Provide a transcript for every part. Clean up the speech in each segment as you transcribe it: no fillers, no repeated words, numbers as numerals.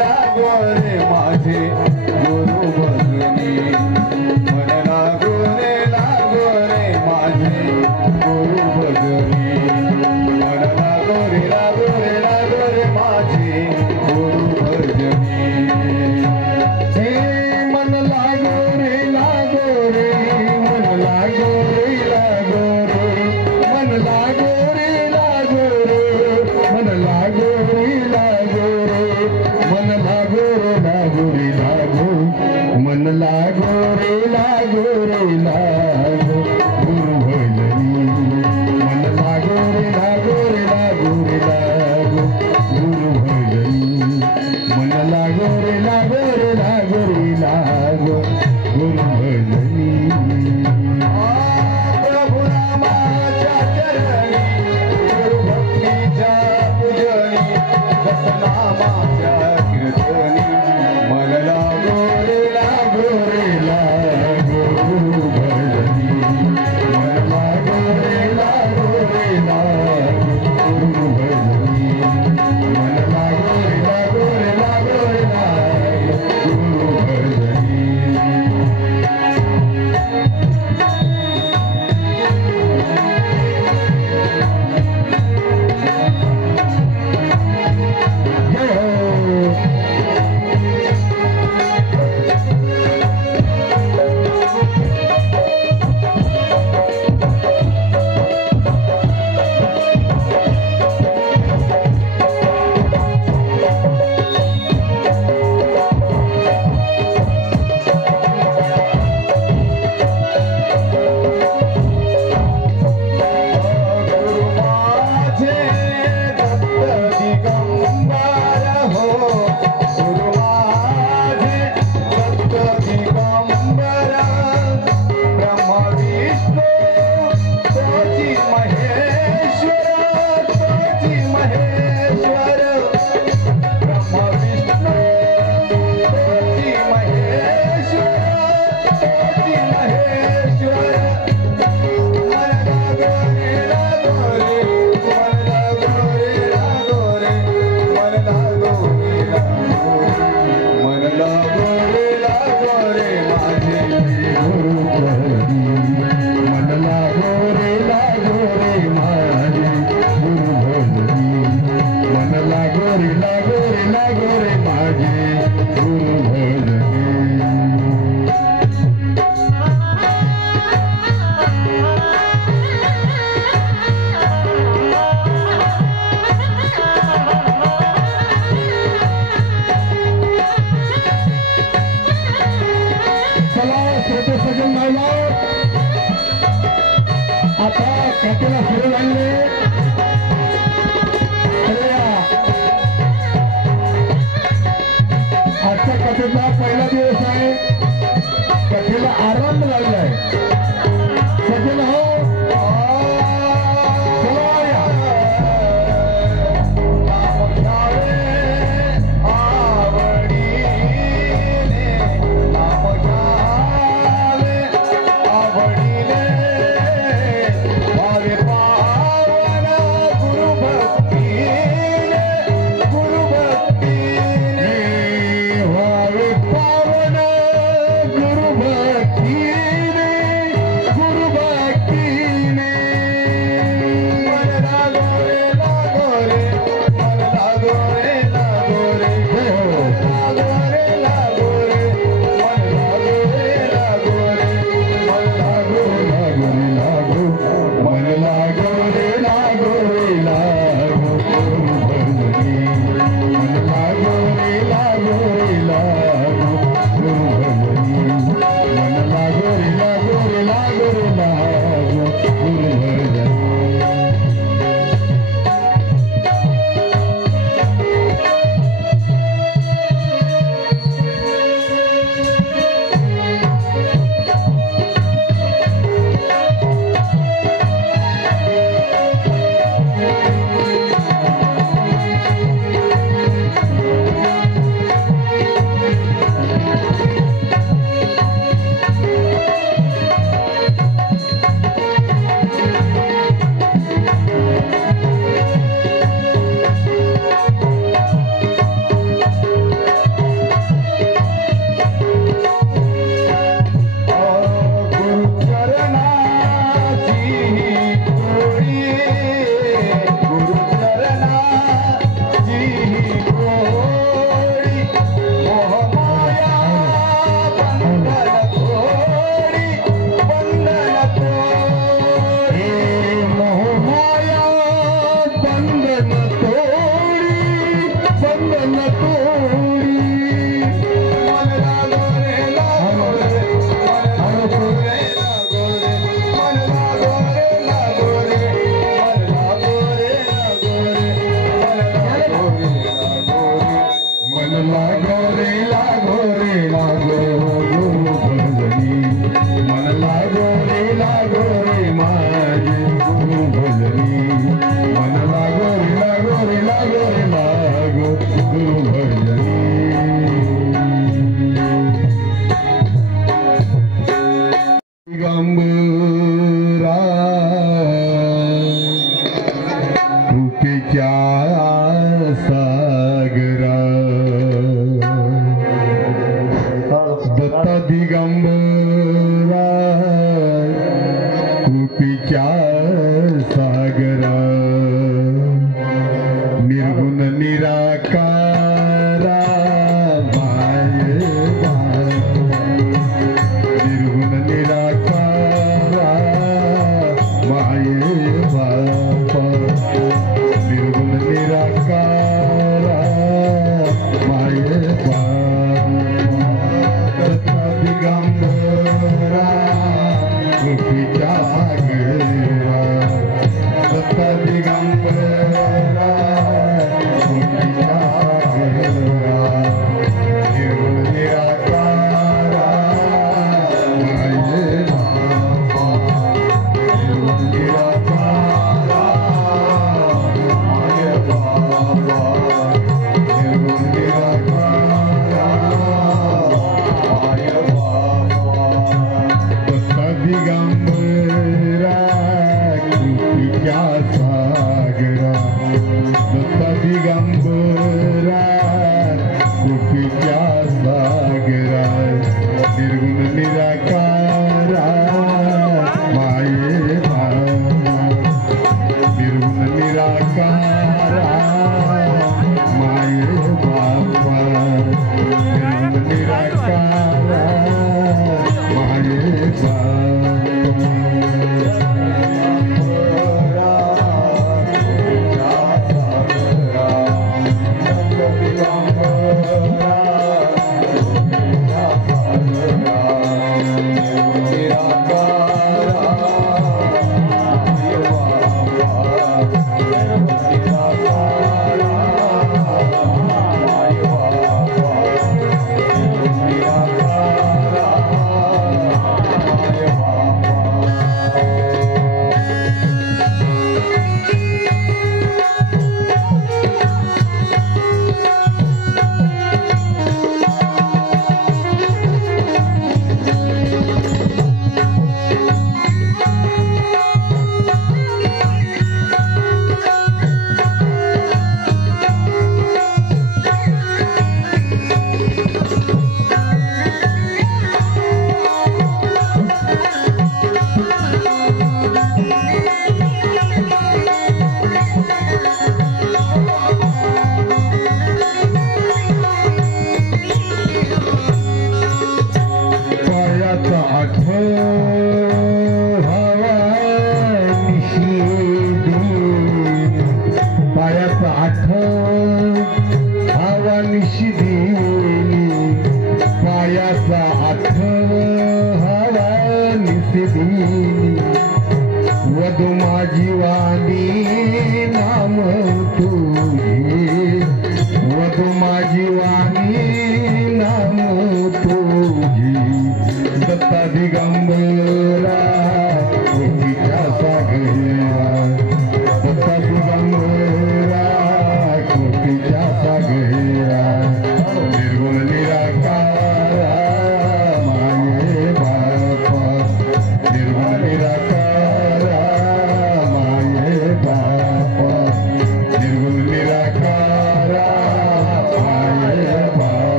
लागो रे माझे गुरु भजनी मन लागो रे माझे गुरु भजनी मन लागो रे माझे गुरु भजनी हे मन लागो रे मन लागो रे मन लागो रे मन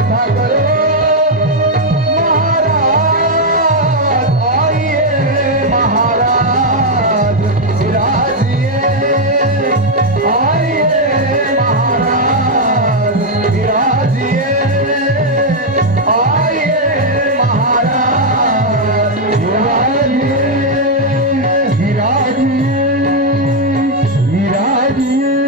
कथा करो महाराज आइए महाराज विराजिए आइए महाराज विराजिए आइए महाराज विराजिए विराजिए विराजिए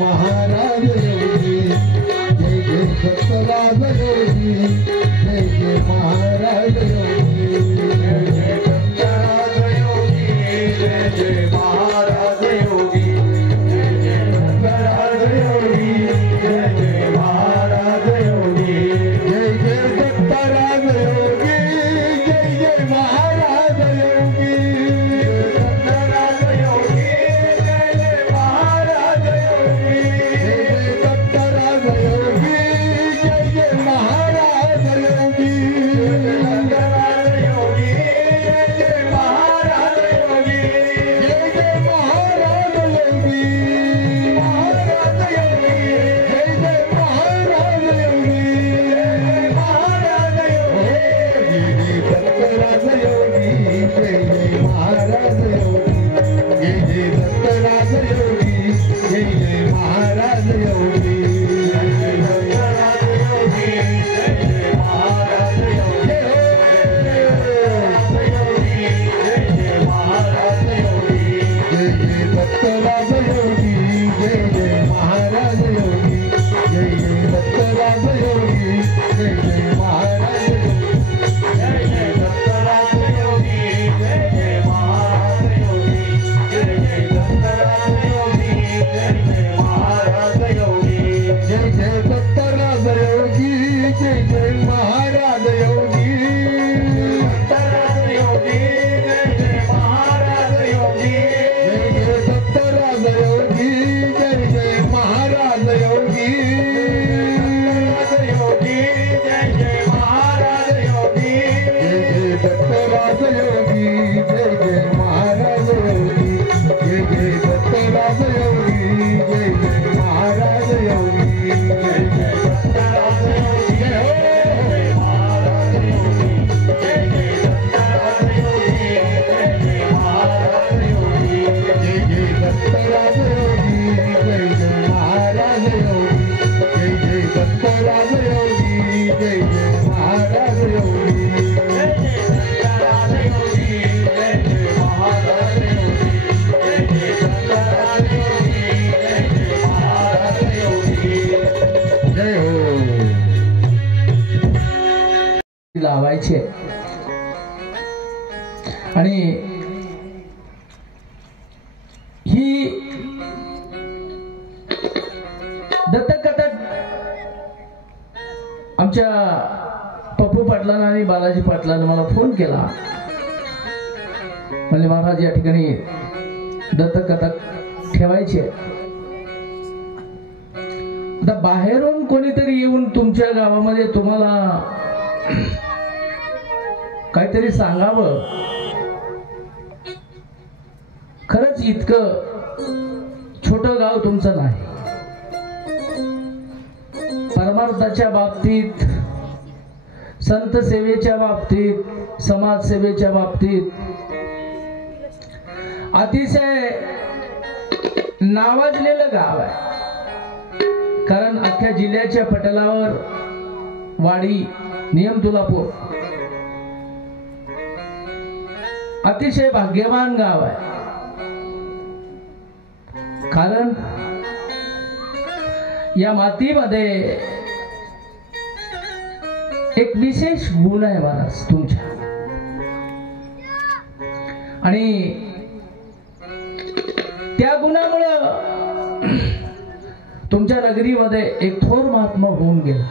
महाराज लावायचे आणि ही दत्तकथा आमच्या पप्पू पाटलांना आणि बालाजी पाटलांना मला फोन केला. म्हणजे महाराज या ठिकाणी दत्तकथा ठेवायची. आता बाहेरून कोणीतरी येऊन तुमच्या गावामध्ये तुम्हाला काहीतरी सांगावं, खरंच इतकं छोटं गाव तुमचं नाही. परमार्थाच्या बाबतीत, संत सेवेच्या बाबतीत, समाज सेवेच्या बाबतीत अतिशय नावाजलेलं गाव आहे. कारण अख्ख्या जिल्ह्याच्या पटलावर वाडी, नियम तुलापूर अतिशय भाग्यवान गाव आहे. कारण या मातीमध्ये एक विशेष गुण आहे महाराज तुमच्या. आणि त्या गुणामुळं तुमच्या नगरीमध्ये एक थोर महात्मा होऊन गेला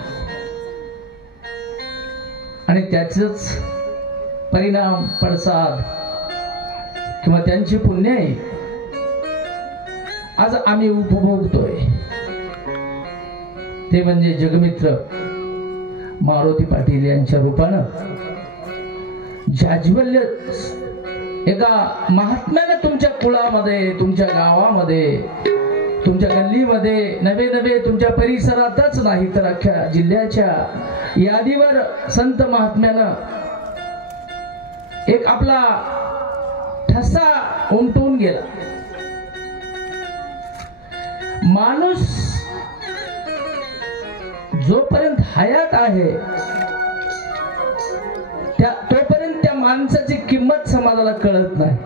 आणि त्याचंच परिणाम, पडसाद किंवा त्यांची पुण्य आज आम्ही उपभोगतोय. ते म्हणजे जगमित्र मारुती पाटील यांच्या रूपानं जाज्वल्य एका महात्म्याने तुमच्या कुळामध्ये, तुमच्या गावामध्ये, तुमच्या गल्लीमध्ये नवे नवे तुमच्या परिसरातच नाही तर अख्ख्या जिल्ह्याच्या यादीवर संत महात्म्यानं एक आपला ठसा उमटून गेला. माणूस जोपर्यंत हयात आहे तोपर्यंत त्या माणसाची किंमत समाजाला कळत नाही.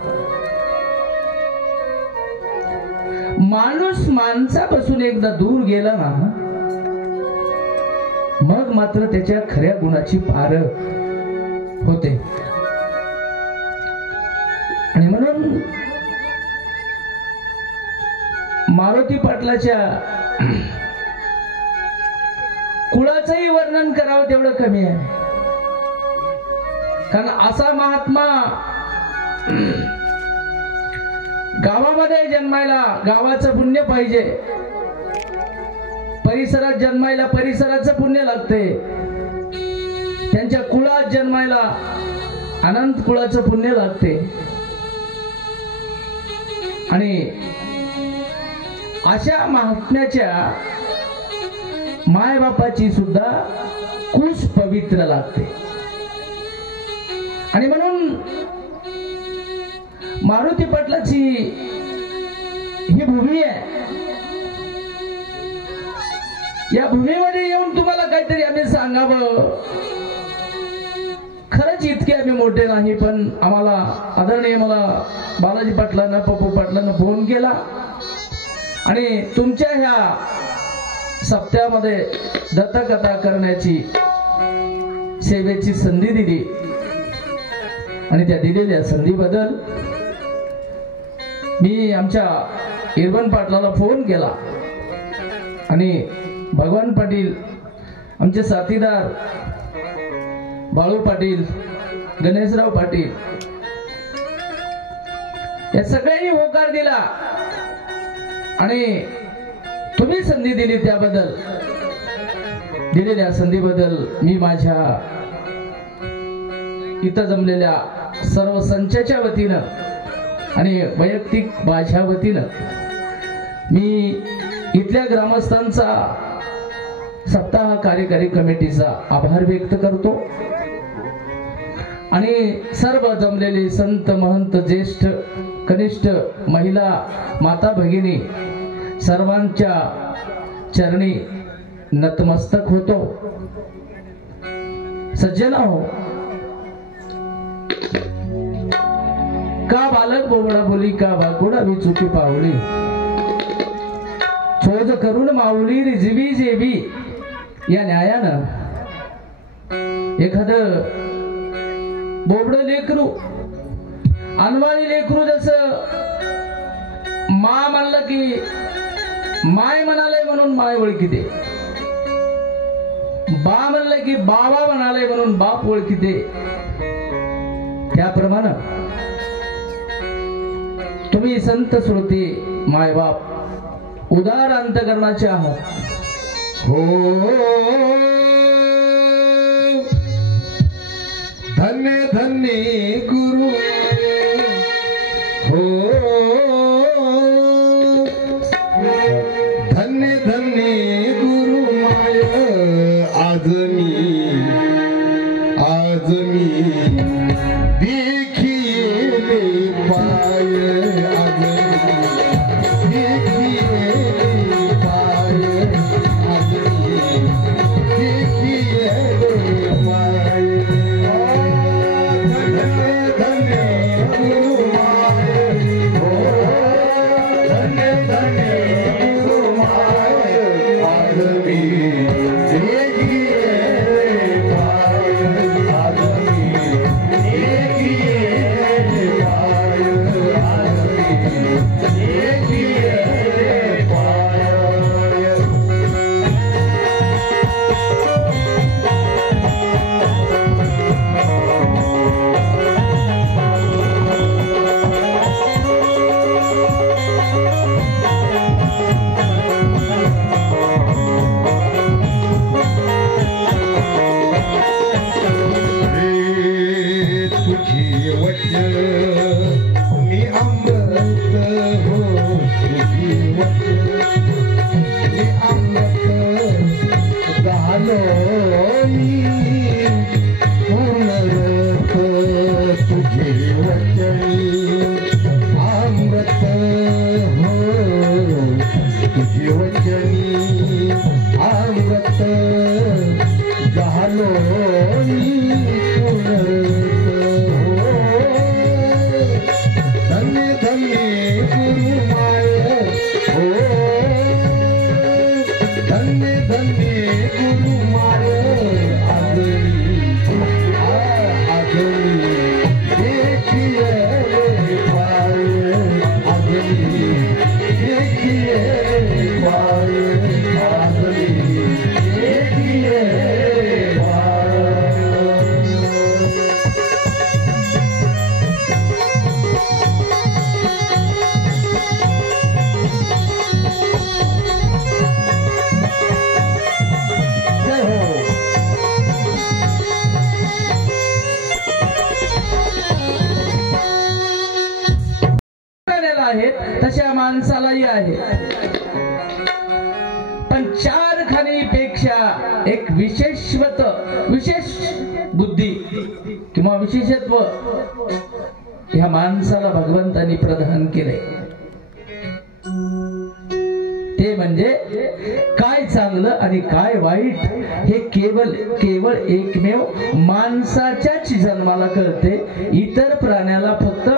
माणूस माणसापासून एकदा दूर गेला ना, मग मात्र त्याच्या खऱ्या गुणाची पार होते. आणि म्हणून मारुती पाटलाच्या कुळाचंही वर्णन करावं तेवढं कमी आहे. कारण असा महात्मा गावामध्ये जन्मायला गावाचं पुण्य पाहिजे, परिसरात जन्मायला परिसराचं पुण्य लागते, त्यांच्या कुळात जन्मायला अनंत कुळाचं पुण्य लागते. आणि अशा महात्म्याच्या मायबापाची सुद्धा कुश पवित्र लागते. आणि म्हणून मारुती पाटलाची ही भूमी आहे. या भूमीमध्ये येऊन तुम्हाला काहीतरी आम्ही सांगावं. खरंच इतके आम्ही मोठे नाही, पण आम्हाला आदरणीय मला बालाजी पाटलांना पप्पू पाटलांना फोन केला आणि तुमच्या ह्या सप्त्यामध्ये दत्तकथा करण्याची सेवेची संधी दिली आणि त्या दिलेल्या संधीबद्दल मी आमच्या इरवन पाटलाला फोन केला आणि भगवान पाटील, आमचे साथीदार बाळू पाटील, गणेशराव पाटील या सगळ्यांनी होकार दिला आणि तुम्ही संधी दिली त्याबद्दल, दिलेल्या संधीबद्दल मी माझ्या इथं जमलेल्या सर्व संचाच्या वतीनं आणि वैयक्तिक माझ्या वतीनं मी इथल्या ग्रामस्थांचा, सप्ताह कार्यकारी कमिटीचा आभार व्यक्त करतो आणि सर्व जमलेले संत महंत, ज्येष्ठ कनिष्ठ, महिला, माता भगिनी सर्वांच्या चरणी नतमस्तक होतो. सज्जनाहो, का बालक बोबडा बोली, का वाकोडा मी चुकी पावली, छोज करून माऊली रिजवी जेवी. या न्यायानं एखाद बोबड लेकरू, अनवाळी लेकरू जसं मा म्हणलं की माय म्हणाले म्हणून माय ओळखीते, बा म्हणलं की बाबा म्हणाले म्हणून बाप ओळखीते, त्याप्रमाणे तुम्ही संत श्रोते मायबाप उदार अंतकरणाचे आहात. हो धन्य धन्य गुरु, हो धन्य धन्य गुरु माय. आज मी देखिए पाय, आज देखिए पाय, आज देखिए पाय. धन्य धन्य गुरु माय, हो धन्य धन्य गुरु माय. आज मी देखिए पाय, आज मी देखिए पाय, आज मी देखिए पाय. तुझी वचन मी अमृत, हो तुझी वचन मी अमृत झालो मी पूर्णरत. तुझे वचन अमृत, हो तुझे वचन अमृत झालो मी पूर्णरत. धन्य धन्य गुरु माय, हो धन्य धन्य गुरु माय. आज मी देखिए पाय, आज मी देखिए पाय, आज मी देखिए पाय. जय हो. आहेत तशा माणसालाही आहे, पण चार खाणीपेक्षा एक विशेष बुद्धी किंवा विशेषत्व ह्या माणसाला भगवंतांनी प्रदान केले. ते म्हणजे काय चांगलं आणि काय वाईट हे केवळ एकमेव माणसाच्याच जन्माला कळते. इतर प्राण्याला फक्त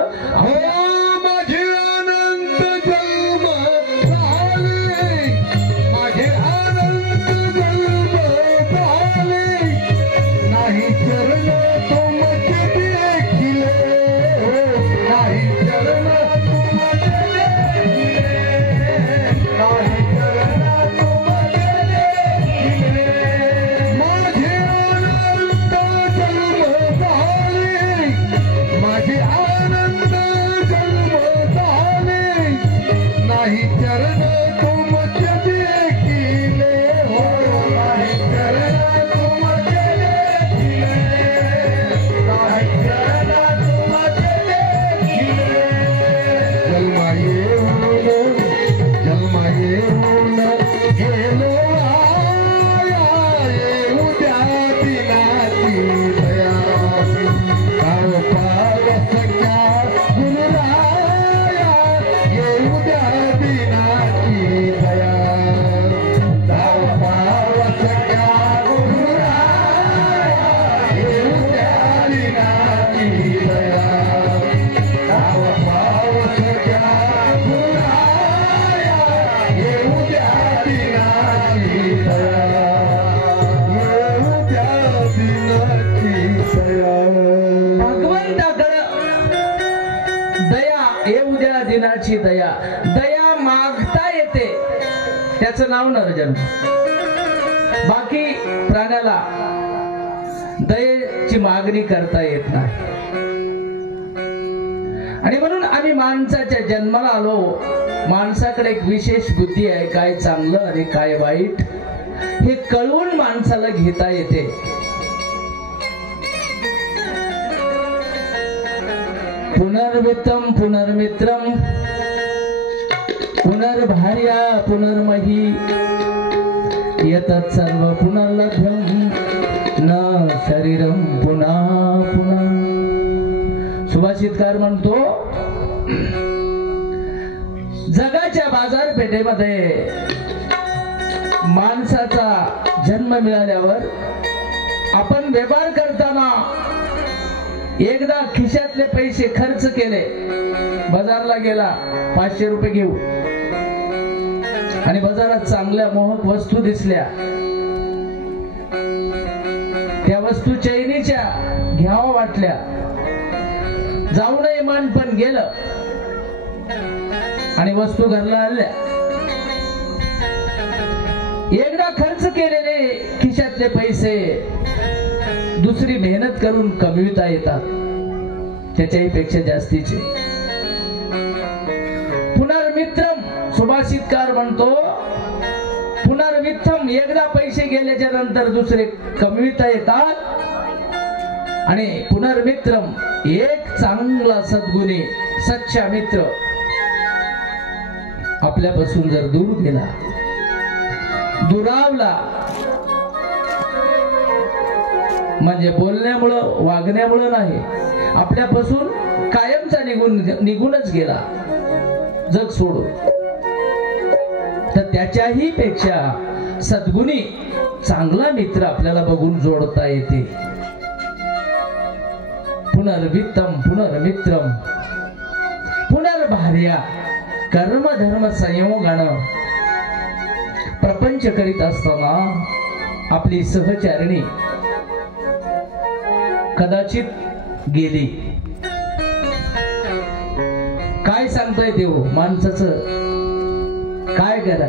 दया दया मागता येते, त्याचं नाव नरजन्म. बाकी प्राण्याला दयेची मागणी करता येत नाही. आणि म्हणून आम्ही माणसाच्या जन्माला आलो. माणसाकडे एक विशेष बुद्धी आहे, काय चांगलं आणि काय वाईट हे कळवून माणसाला घेता येते. पुनर्वित्तम पुनर्मित्रम पुनर्भार्या पुनर्मही यतत् सर्व पुनर्लभ्यम न शरीरम पुन्हा पुन्हा. सुभाषितकार म्हणतो, जगाच्या बाजारपेठेमध्ये माणसाचा जन्म मिळाल्यावर आपण व्यवहार करताना एकदा खिशातले पैसे खर्च केले, बाजारला गेला 500 रुपये घेऊ, आणि बाजारात चांगल्या मोहक वस्तू दिसल्या, त्या वस्तू चैनीच्या घ्यावा वाटल्या, जाऊ नये मन पण गेलं आणि वस्तू घरला आणल्या. एकदा खर्च केलेले खिशातले पैसे दुसरी मेहनत करून कमविता येतात, त्याच्याही पेक्षा जास्तीचे. पुनर्मित्रम, सुभाषितकार म्हणतो, पुनर्वित्तम, एकदा पैसे गेल्याच्या नंतर दुसरे कमविता येतात. आणि पुनर्मित्रम, एक चांगला सद्गुणी सच्चा मित्र आपल्यापासून जर दूर गेला, दुरावला, म्हणजे बोलण्यामुळं वागण्यामुळं नाही, आपल्यापासून कायमचा निघूनच गेला जग सोडून, तर त्याच्याही पेक्षा सद्गुणी चांगला मित्र आपल्याला बघून जोडता येते. पुनर्वित्तम पुनर्मित्रम पुनर्भार्या, कर्म धर्म संयोगानं प्रपंच करीत असताना आपली सहचारिणी कदाचित गेली. काय सांगताय देव, माणसाचं काय करा,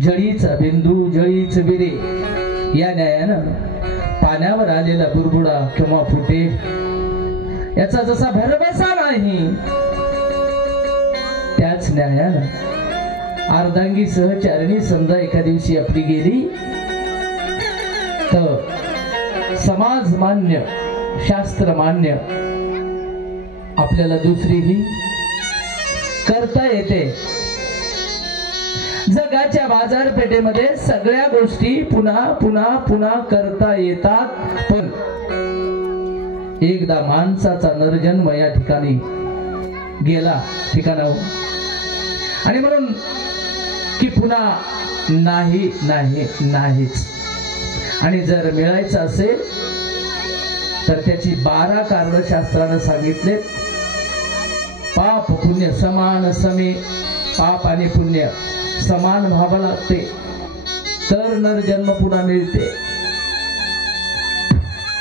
जळीचा बिंदू जळीच बिरे या न्यायानं पाण्यावर आलेला बुरबुडा किंवा फुटे याचा जसा भरवसा नाही, त्याच न्यायानं अर्धांगी सहचारिणी समजा एका दिवशी आपली गेली तर समाज मान्य शास्त्र मान्य आपल्याला दुसरीही करता येते. जगाच्या बाजारपेठेमध्ये सगळ्या गोष्टी पुन्हा पुन्हा पुन्हा करता येतात, पण एकदा माणसाचा नरजन्म या ठिकाणी गेला ठिकाणावर. आणि म्हणून की पुन्हा नाही नाही नाहीच. आणि जर मिळायचं असेल तर त्याची 12 कारण शास्त्रानं सांगितले. पाप पुण्य समान समे, पाप आणि पुण्य समान व्हावं लागते तर नर जन्म पुन्हा मिळते.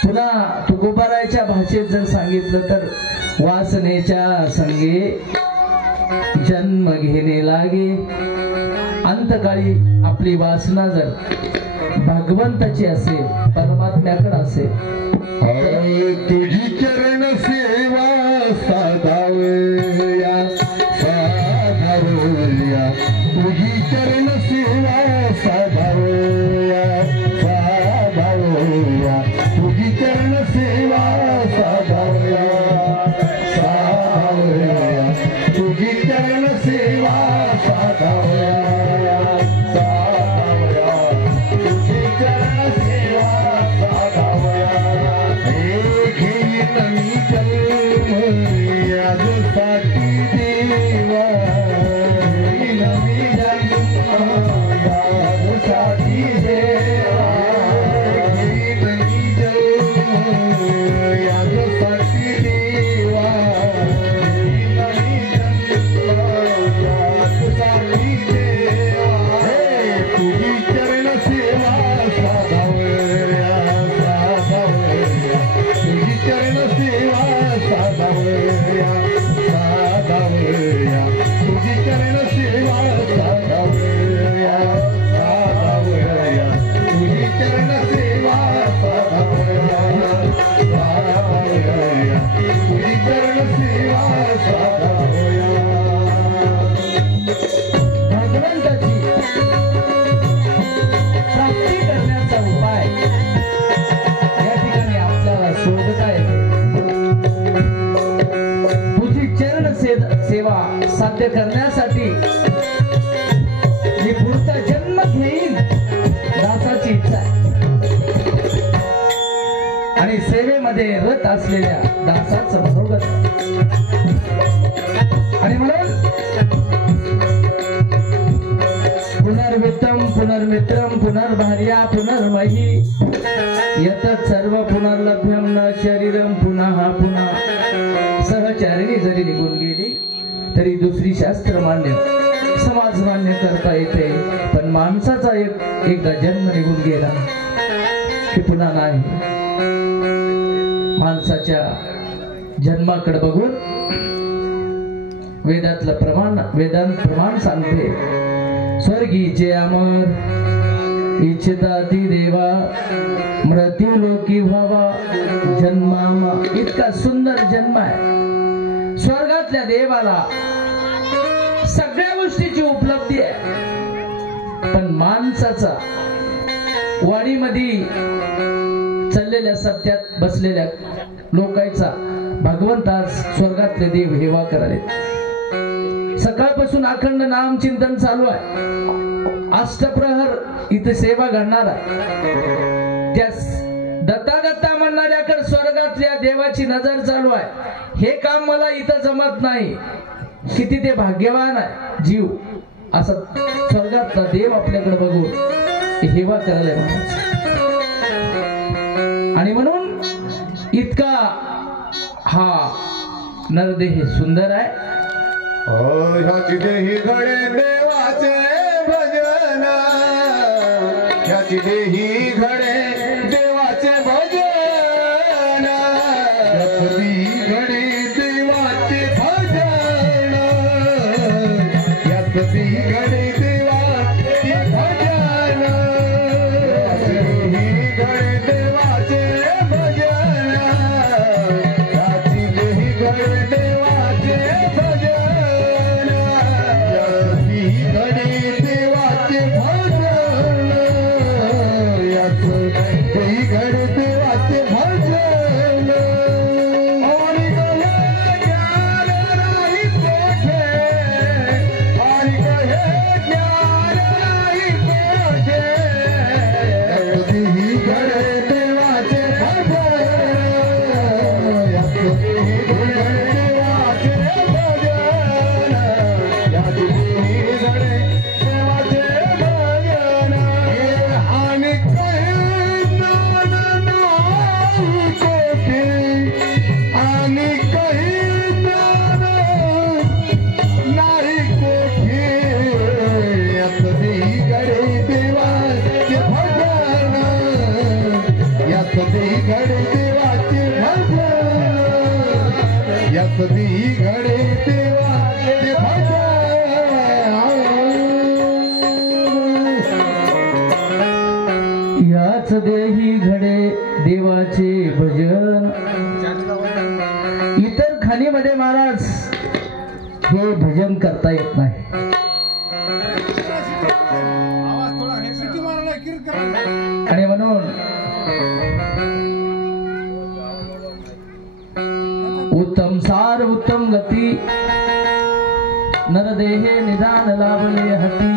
पुन्हा तुकोबारायच्या भाषेत जर सांगितलं तर वासनेच्या संगे जन्म घेणे लागे. अंतकाळी आपली वासना जर भगवंताची असेल, परमात्म्याकडे असेल, तुझी चरण सेवा साधावया साधावया, तुझी चरण सेवा साधावया साधावया, तुझी चरण सेवा साधावया साधावया, तुझी चरण सेवा साधावया साधावया, तुझी चरण सेवा साधावया. नवी जन्म यादसाठी देवा, नवी जन्म यादसाठी देवा, नवी जन्म यादसाठी देवा, नवी जन्म यादसाठी देवा. तुझी चरण सेवा साधावया साधावया, तुझी चरण सेवा साधावया साधावया, तुझी चरण सेवा साधावया साधावया, तुझी चरण सेवा साधावया साधावया, तुझी चरण सेवा साधावया. भगवंताची प्राप्ती करण्याचा उपाय या ठिकाणी आपल्याला शोधता येते. तुझी चरण सेवा साध्य करण्यासाठी मी पुढचा जन्म घेईन दासाची इच्छा आहे. आणि सेवेमध्ये रत असलेल्या दासाचं मनोगत आहे. आणि म्हणून पुनर्वित्तम पुनर्मित्रम पुनर्भार्या पुनर्मही यतत् सर्व पुनर्लभ्यम न शरीरम पुन्हा पुन्हा. सहचारिणी जरी निघून गेली तरी दुसरी शास्त्र मान्य समाज मान्य करता येते, पण माणसाचा एकदा जन्म निघून गेला की पुन्हा नाही. माणसाच्या जन्माकडे बघून वेदातलं वेदांत प्रमाण सांगते. स्वर्गीचे अमर इच्छिताती देवा, मृत्यू लोकी व्हावा जन्मामा. इतका सुंदर जन्म आहे. स्वर्गातल्या देवाला सगळ्या गोष्टीची उपलब्धी आहे, पण माणसाचा वाडीमध्ये चाललेल्या सत्यात बसलेल्या लोकांचा भगवंतास स्वर्गातले देव हेवा कराले. सकाळपासून अखंड नाम चिंतन चालू आहे. अष्टप्रहर इथे सेवा घडणार आहे. त्या दत्ता दत्ता म्हणणाऱ्याकडे स्वर्गातल्या देवाची नजर चालू आहे. हे काम मला इथं जमत नाही. किती ते भाग्यवान आहे जीव, असा स्वर्गातला देव आपल्याकडे बघून हेवा करायला म्हणायचं. आणि म्हणून इतका हा नरदेह सुंदर आहे. ह्याची देही घडे देवाचे भजन, ह्याची देही घडे देवाचे भजन, ह्याची घडे देवाचे भजन, ह्याची घडे देवाचे भजन, ह्याची घडे देवाचे भजन, ह्याची देही घडे देवाचे भजन, घडे देवाचे भजन, याच घडे देवाचे भजन. आणि कहे ज्ञान नाही कोठे, आणि कहे ज्ञान नाही कोठे, याची घडे देवाचे भजन, याची घडे देवाचे भजन, याची घडे देवाचे यासदी घडे देवाचे भजन यासदी घडे देवाचे भजन याच देही घडे देवाचे भजन. इतर खाणीमध्ये महाराज हे भजन करता येत नाही. आणि म्हणून उत्तम सार उत्तम गती नरदेहे निदान लाभले हती.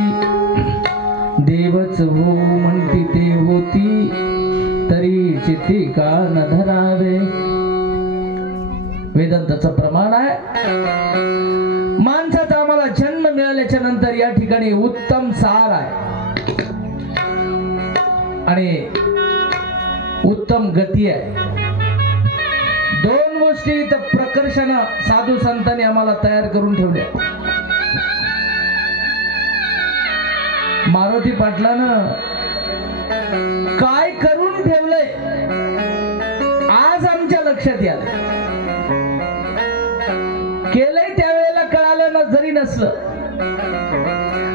देवच हो म्हणती ते होती तरी चित्ती का न धरावे. वेदांताचं प्रमाण आहे. माणसाचा आम्हाला जन्म मिळाल्याच्या नंतर या ठिकाणी उत्तम सार आहे आणि उत्तम गती आहे. दोन गोष्टी तर प्रकर्षण साधू संतांनी आम्हाला तयार करून ठेवल्या. मारुती पाटलानं काय करून ठेवलंय आज आमच्या लक्षात आलं. केलंय त्यावेळेला कळालं ना जरी नसलं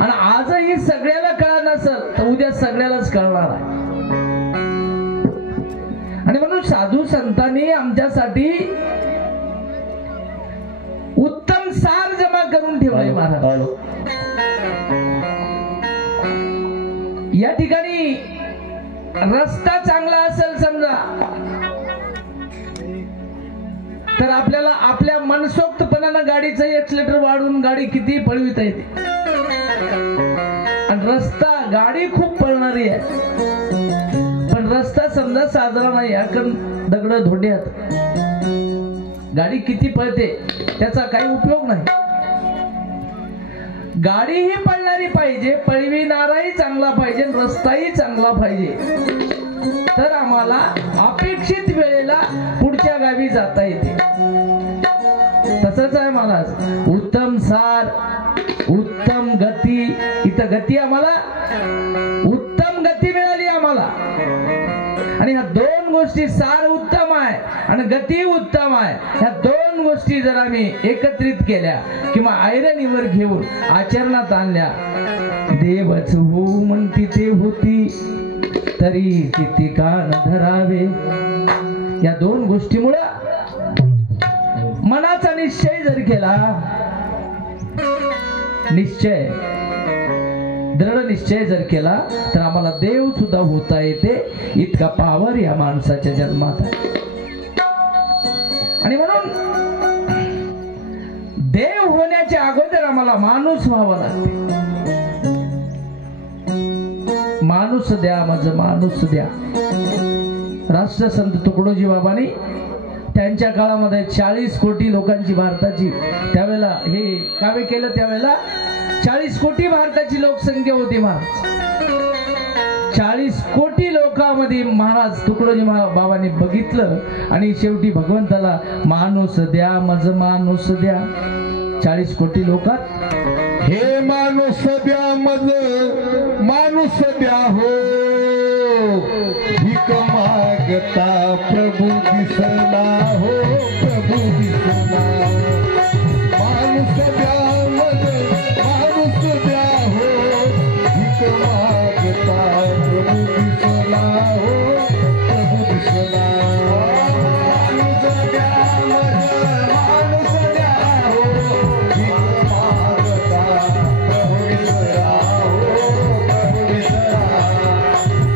आणि आजही सगळ्याला कळलं नसल तर उद्या सगळ्यालाच कळणार आहे. आणि म्हणून साधू संतांनी आमच्यासाठी उत्तम सार जमा करून ठेवलंय महाराज. या ठिकाणी रस्ता चांगला असेल समजा तर आपल्याला आपल्या मनसोक्तपणानं गाडीचं एक्सिलेटर वाढवून गाडी किती पळविता येते. आणि रस्ता गाडी खूप पळणारी आहे पण रस्ता समजा साजरा नाही कारण दगड धोंड्यात गाडी किती पळते त्याचा काही उपयोग नाही. गाडी ही पळणारी पाहिजे, पळविणाराही चांगला पाहिजे, रस्ताही चांगला पाहिजे तर आम्हाला अपेक्षित वेळेला पुढच्या गावी जाता येते. तसंच आहे महाराज. उत्तम सार उत्तम गती. इथं गती आम्हाला उत्तम गती मिळाली आम्हाला. आणि ह्या दोन गोष्टी सार उत्तम आहे आणि गती उत्तम आहे. ह्या दोन गोष्टी जर आम्ही एकत्रित केल्या किंवा ऐरणीवर घेऊन आचरणात आणल्या देवच हो म्हणती ते होती तरी किती कान धरावे. या दोन गोष्टीमुळं मनाचा निश्चय जर केला निश्चय दृढ निश्चय जर केला तर आम्हाला देव सुद्धा होता येते. इतका पावर या माणसाच्या जन्मात आहे. आणि म्हणून देव होण्याच्या अगोदर आम्हाला माणूस व्हावा लागते. माणूस द्या माझं माणूस द्या. राष्ट्रसंत तुकडोजी बाबांनी त्यांच्या काळामध्ये 40 कोटी लोकांची भारताची त्यावेळेला हे काव्य केलं. त्यावेळेला 40 कोटी भारताची लोकसंख्या होती महाराज. 40 कोटी लोकांमध्ये महाराज तुकडोजी बाबांनी बघितलं आणि शेवटी भगवंताला माणूस द्या माझं माणूस द्या. 40 कोटी लोकात हे माणूस द्या मज माणूस द्या हो. भीक मागता प्रभू दिसला हो प्रभू दिसला. माणूस द्या मज माणूस द्या हो. भीक मागता प्रभू दिसला हो प्रभू दिसला. माणूस द्या मज माणूस द्या हो. भीक मागता प्रभू दिसला हो प्रभू दिसला.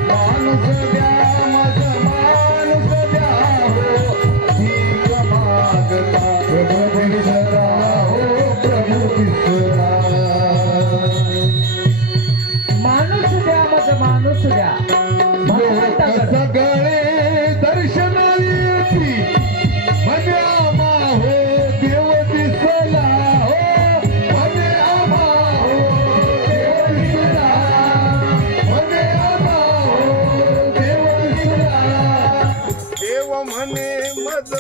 माणूस द्या मज माणूस द्या हो. भीक मागता प्रभू दिसला हो प्रभू दिसला. माणूस द्या माझं माणूस द्या. लोक सगळे दर्शनाला येती म्हणे आम्हा हो देव दिसला हो. म्हणे आम्हा हो देव दिसला. म्हणे आम्हा हो देव दिसला. देव म्हणे मज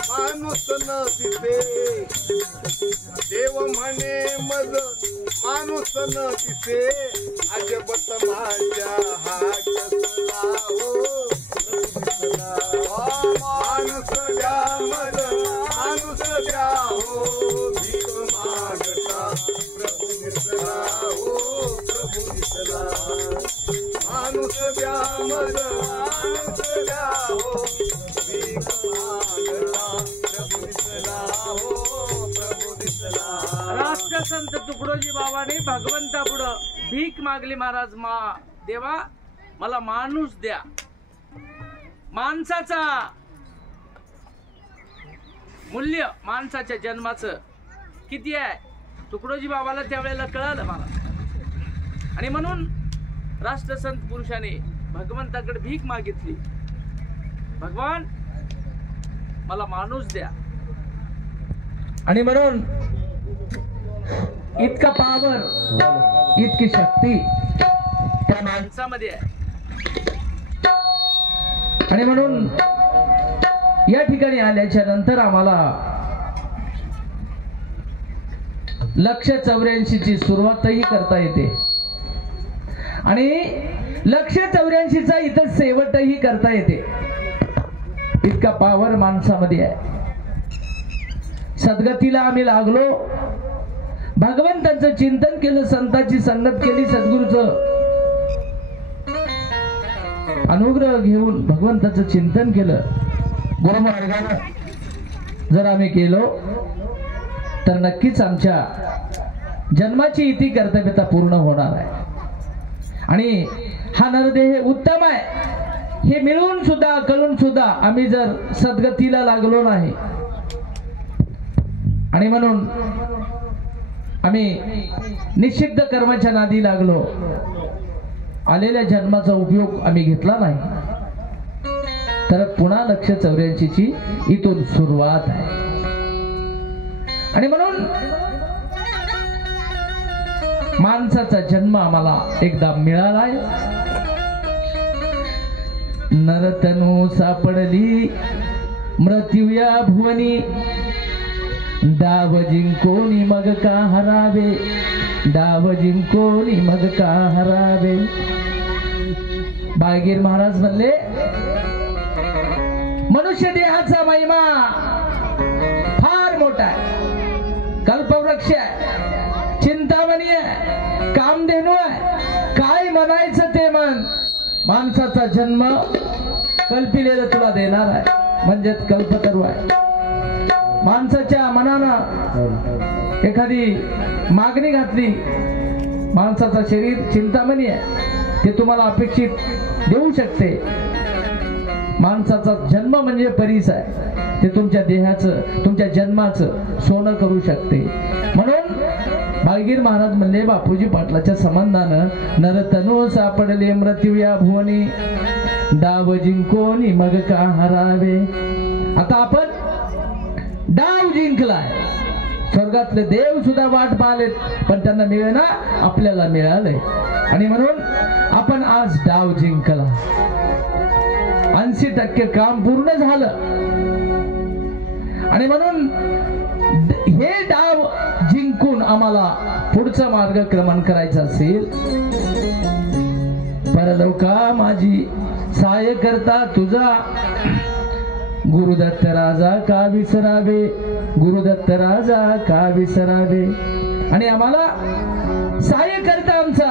माणूस न दिसे. देव म्हणे मज माणूस न दिसे. अजबत माझ्या हा कसला हो दिसला. सभ्यामध माणूस द्या हो भीक मागला प्रभू दिसला हो प्रभू दिसला राष्ट्रसंत तुकडोजी बाबाने भगवंता पुढं भीक मागली महाराज देवा मला माणूस द्या. माणसाचा मूल्य माणसाच्या जन्माचं किती आहे तुकडोजी बाबाला त्यावेळेला कळालं मला. आणि म्हणून राष्ट्रसंत पुरुषाने भगवंताकडे भीक मागितली. भगवान मला माणूस द्या. आणि म्हणून इतका पावर इतकी शक्ती त्या माणसामध्ये आहे. आणि म्हणून या ठिकाणी आल्याच्या नंतर आम्हाला 184 ची सुरुवातही करता येते आणि 184 चा इथं शेवटही करता येते. इतका पावर माणसामध्ये आहे. सद्गतीला आम्ही लागलो, भगवंताचं चिंतन केलं, संतांची संगत केली, सद्गुरूचं अनुग्रह घेऊन भगवंताचं चिंतन केलं. गुरुमार्गानं जर आम्ही केलो तर नक्कीच आमच्या जन्माची इति कर्तव्यता पूर्ण होणार आहे. आणि हा नरदेह उत्तम आहे हे मिळून सुद्धा कळून सुद्धा आम्ही जर सद्गतीला लागलो नाही आणि म्हणून आम्ही निषिद्ध कर्माच्या नादी लागलो, आलेल्या जन्माचा उपयोग आम्ही घेतला नाही, तर पुन्हा 184 ची इथून सुरुवात आहे. आणि म्हणून माणसाचा जन्म आम्हाला एकदा मिळालाय. नरतनु सापडली मृत्यूया भुवनी, डाव जिंकोनी मग का हरावे, डाव जिंकोनी मग का हरावे. बाळगीर महाराज म्हणले मनुष्य देहाचा महिमा फार मोठा आहे, कल्पवृक्ष आहे, चिंतामणी आहे, कामधेनू आहे, काय म्हणायचं ते मन. माणसाचा जन्म कल्पिलेलं तुला देणार आहे म्हणजे कल्पतरू आहे. माणसाच्या मनानं एखादी मागणी घातली, माणसाचं शरीर चिंतामणी आहे, ते तुम्हाला अपेक्षित देऊ शकते. माणसाचा जन्म म्हणजे परीस आहे, ते तुमच्या देहाचं तुमच्या जन्माचं सोनं करू शकते. म्हणून बाळगीर महाराज म्हणले बापूजी पाटलाच्या संबंधानं नरतनु सापडले मृत्यू या भुवनी, डाव जिंकोनी मग का हरावे. आता आपण डाव जिंकलाय. स्वर्गातले देव सुद्धा वाट पाहलेत पण त्यांना मिळेना, आपल्याला मिळालंय. आणि म्हणून आपण आज डाव जिंकला. 80% काम पूर्ण झालं. आणि म्हणून हे डाव जिंकून आम्हाला पुढचा मार्गक्रमण करायचा असेल, परलोका माझी सहाय्य करता तुझा, गुरुदत्त राजा का विसरावे, गुरुदत्त राजा का विसरावे. आणि आम्हाला सहाय्य करता आमचा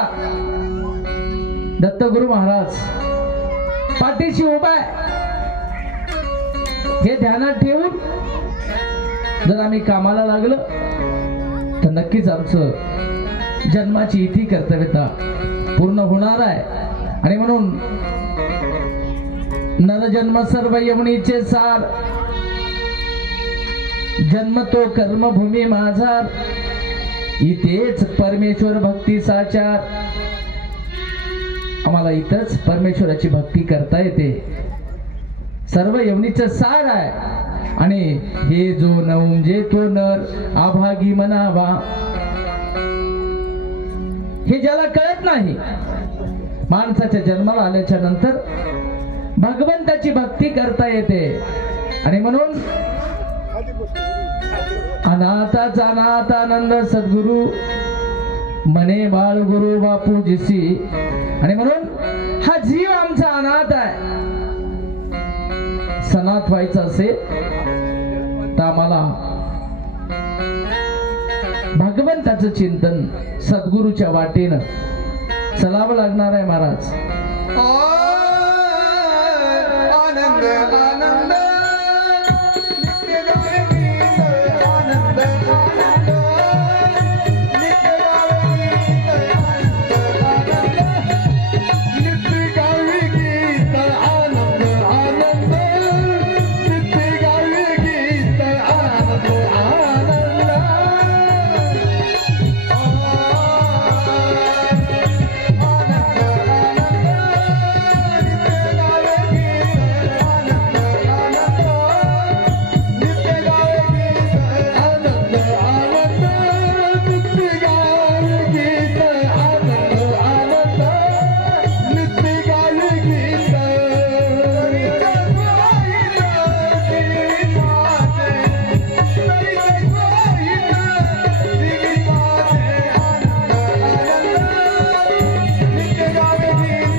दत्तगुरु महाराज पाठीशी उभा आहे. हे ध्यानात ठेवून जर आम्ही कामाला लागलो तर नक्कीच आमचं जन्माची इति कर्तव्यता पूर्ण होणार आहे. आणि म्हणून नरजन्म सर्व यमुनीचे सार, जन्म तो कर्मभूमी माझा, इथेच परमेश्वर भक्ती साचार. आम्हाला इथंच परमेश्वराची भक्ती करता येते. सर्व यमुनीचं सार आहे. आणि हे जो नवजे तो नर आभागी म्हणावा, हे ज्याला कळत नाही, माणसाच्या जन्माला आल्याच्या नंतर भगवंताची भक्ती करता येते. आणि म्हणून अनाथाचा अनाथ आनंद सद्गुरु म्हणे बाळ गुरु बापू जिसी. आणि म्हणून हा जीव आमचा अनाथ आहे. सनाथ व्हायचं असेल तर आम्हाला भगवंताचं चिंतन सद्गुरूच्या वाटेनं चलावं लागणार आहे महाराज. आनंद नित्य गावे गीत आनंद आनंद नित्य गावे गीत आनंद आनंद नित्य गावे गीत आनंद आनंद नित्य गावे गीत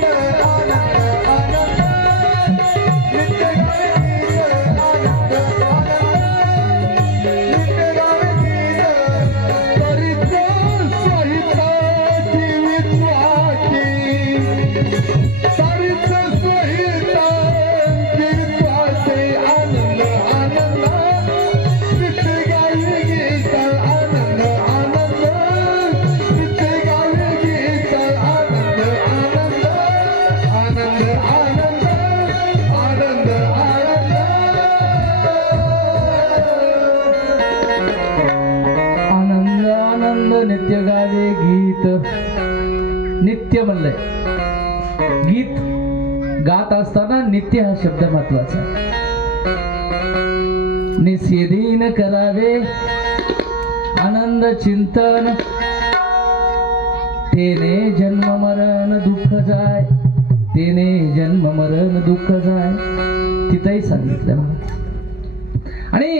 आनंद नित्य गावे गीत. नित्य म्हणलंय, गीत गात असताना नित्य हा शब्द महत्वाचा आहे. निस्यदीन करावे आनंद चिंतन, तेने जन्म मरण दुःख जाय, तेने जन्म मरण दुःख जाय. तिथंही सांगितलं. आणि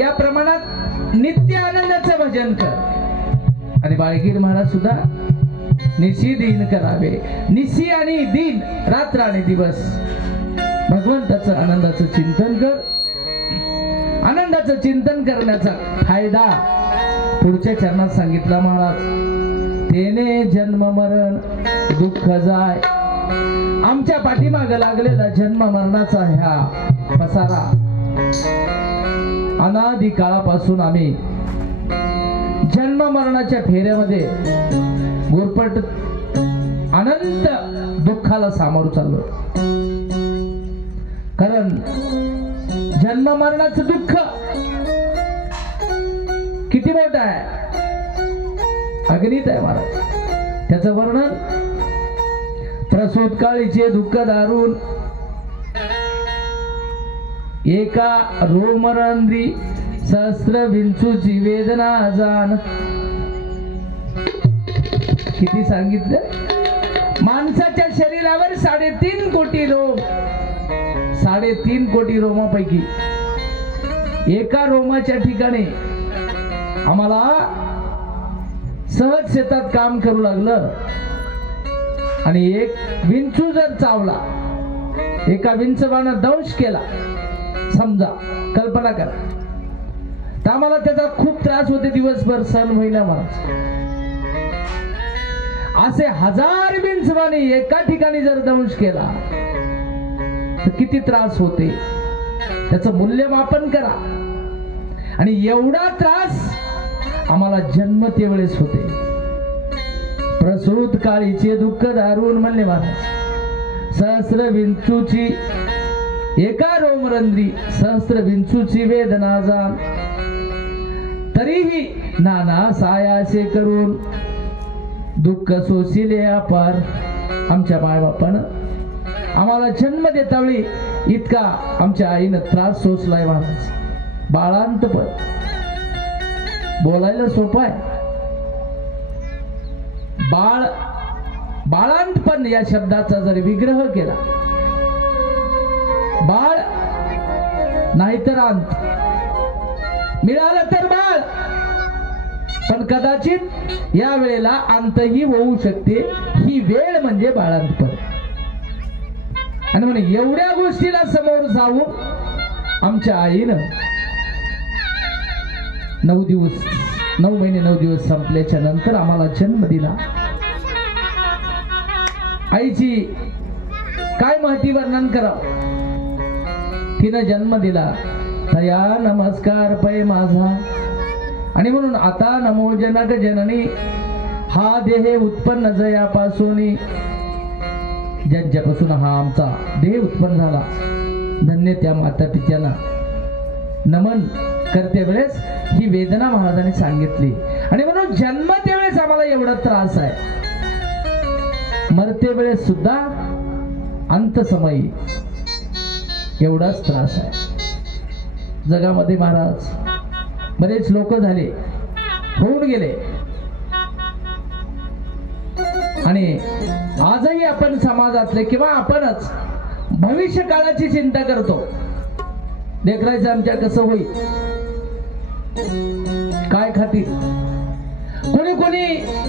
या प्रमाणात नित्य आनंदाचं भजन कर. आणि बाळगीर महाराज सुद्धा निशी दिन करावे. निशी आणि दिन, रात्र आणि दिवस भगवंताचं आनंदाचं चिंतन कर. आनंदाचं चिंतन करण्याचा फायदा पुढच्या चरणात सांगितला महाराज. तेने जन्म मरण दुःख जाय. आमच्या पाठीमागे लागलेला जन्म मरणाचा ह्या पसारा अनादी काळापासून आम्ही जन्म मरणाच्या फेऱ्यामध्ये गुरपट अनंत दुःखाला सामोरं चाललो. कारण जन्म मरणाचं दुःख किती मोठं आहे, अगणित आहे महाराज. त्याचं वर्णन प्रसूत काळीचे दुःख दारून एका रोमरंद्री सहस्त्र विंचूची वेदना जाण. किती सांगितलं? माणसाच्या शरीरावर 3.5 कोटी रोम, 3.5 कोटी रोमापैकी एका रोमाच्या ठिकाणी आम्हाला सहज शेतात काम करू लागलं. आणि एक विंचू जर चावला, एका विंचवानं दंश केला समजा, कल्पना करा, तर आम्हाला त्याचा खूप त्रास होते, दिवसभर सण होईना महाराज. असे 1000 विंचवाने एका ठिकाणी जर दंश केला तर किती त्रास होते, त्याचं मूल्यमापन करा. आणि एवढा त्रास आम्हाला जन्मते वेळेस होते. प्रसूत काळीचे दुःख दारून म्हणले महाराज. सहस्र विंचूची एका रोमरंद्री सहस्र विंचूची वेदना जाण. तरीही नाना सायासे करून दुःख सोसिले अपार. आमच्या मायबापानं आम्हाला जन्म देता वेळी इतका आमच्या आईनं त्रास सोसलाय महाराज. बाळांतपण बोलायला सोपं आहे. बाळांतपण या शब्दाचा जर विग्रह केला, बाळ नाहीतर अंत, मिळालं तर बाळ, पण कदाचित या वेळेला अंतही होऊ शकते. ही वेळ म्हणजे बाळांतपण. आणि म्हणून एवढ्या गोष्टीला समोर जाऊन आमच्या आईनं 9 महिने 9 दिवस संपल्याच्या नंतर आम्हाला जन्म दिला. आईची काय महती वर्णन करावं. तिनं जन्म दिला तया नमस्कार पै माझा. आणि म्हणून आता नमो जनक जननी हा देह उत्पन्न जयापासून ज्यांच्यापासून हा आमचा देह उत्पन्न झाला. धन्य त्या माता पित्यांना नमन करते वेळेस ही वेदना महाराजांनी सांगितली. आणि म्हणून जन्मते वेळेस आम्हाला एवढा त्रास आहे, मरते वेळेस सुद्धा अंतसमयी एवढाच त्रास आहे. जगामध्ये महाराज बरेच लोक झाले, होऊन गेले. आणि आजही आपण समाजातले किंवा आपणच भविष्य काळाची चिंता करतो. लेकरायचं आमच्या कसं होईल, काय खातील. कोणी कोणी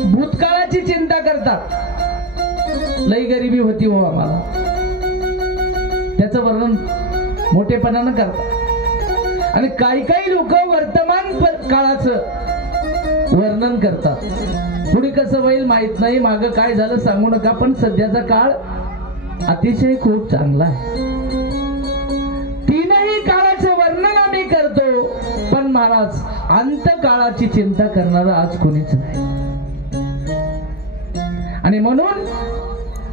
भूतकाळाची चिंता करतात. लई गरिबी होती हो आम्हाला, त्याचं वर्णन मोठेपणानं करतात. आणि काही लोक वर्तमान काळाचं वर्णन करतात. पुढे कसं होईल माहित नाही, मागं काय झालं सांगू नका, पण सध्याचा काळ अतिशय खूप चांगला आहे. तीनही काळाचं वर्णन आम्ही करतो, पण महाराज अंतकाळाची चिंता करणारं आज कोणीच नाही. आणि म्हणून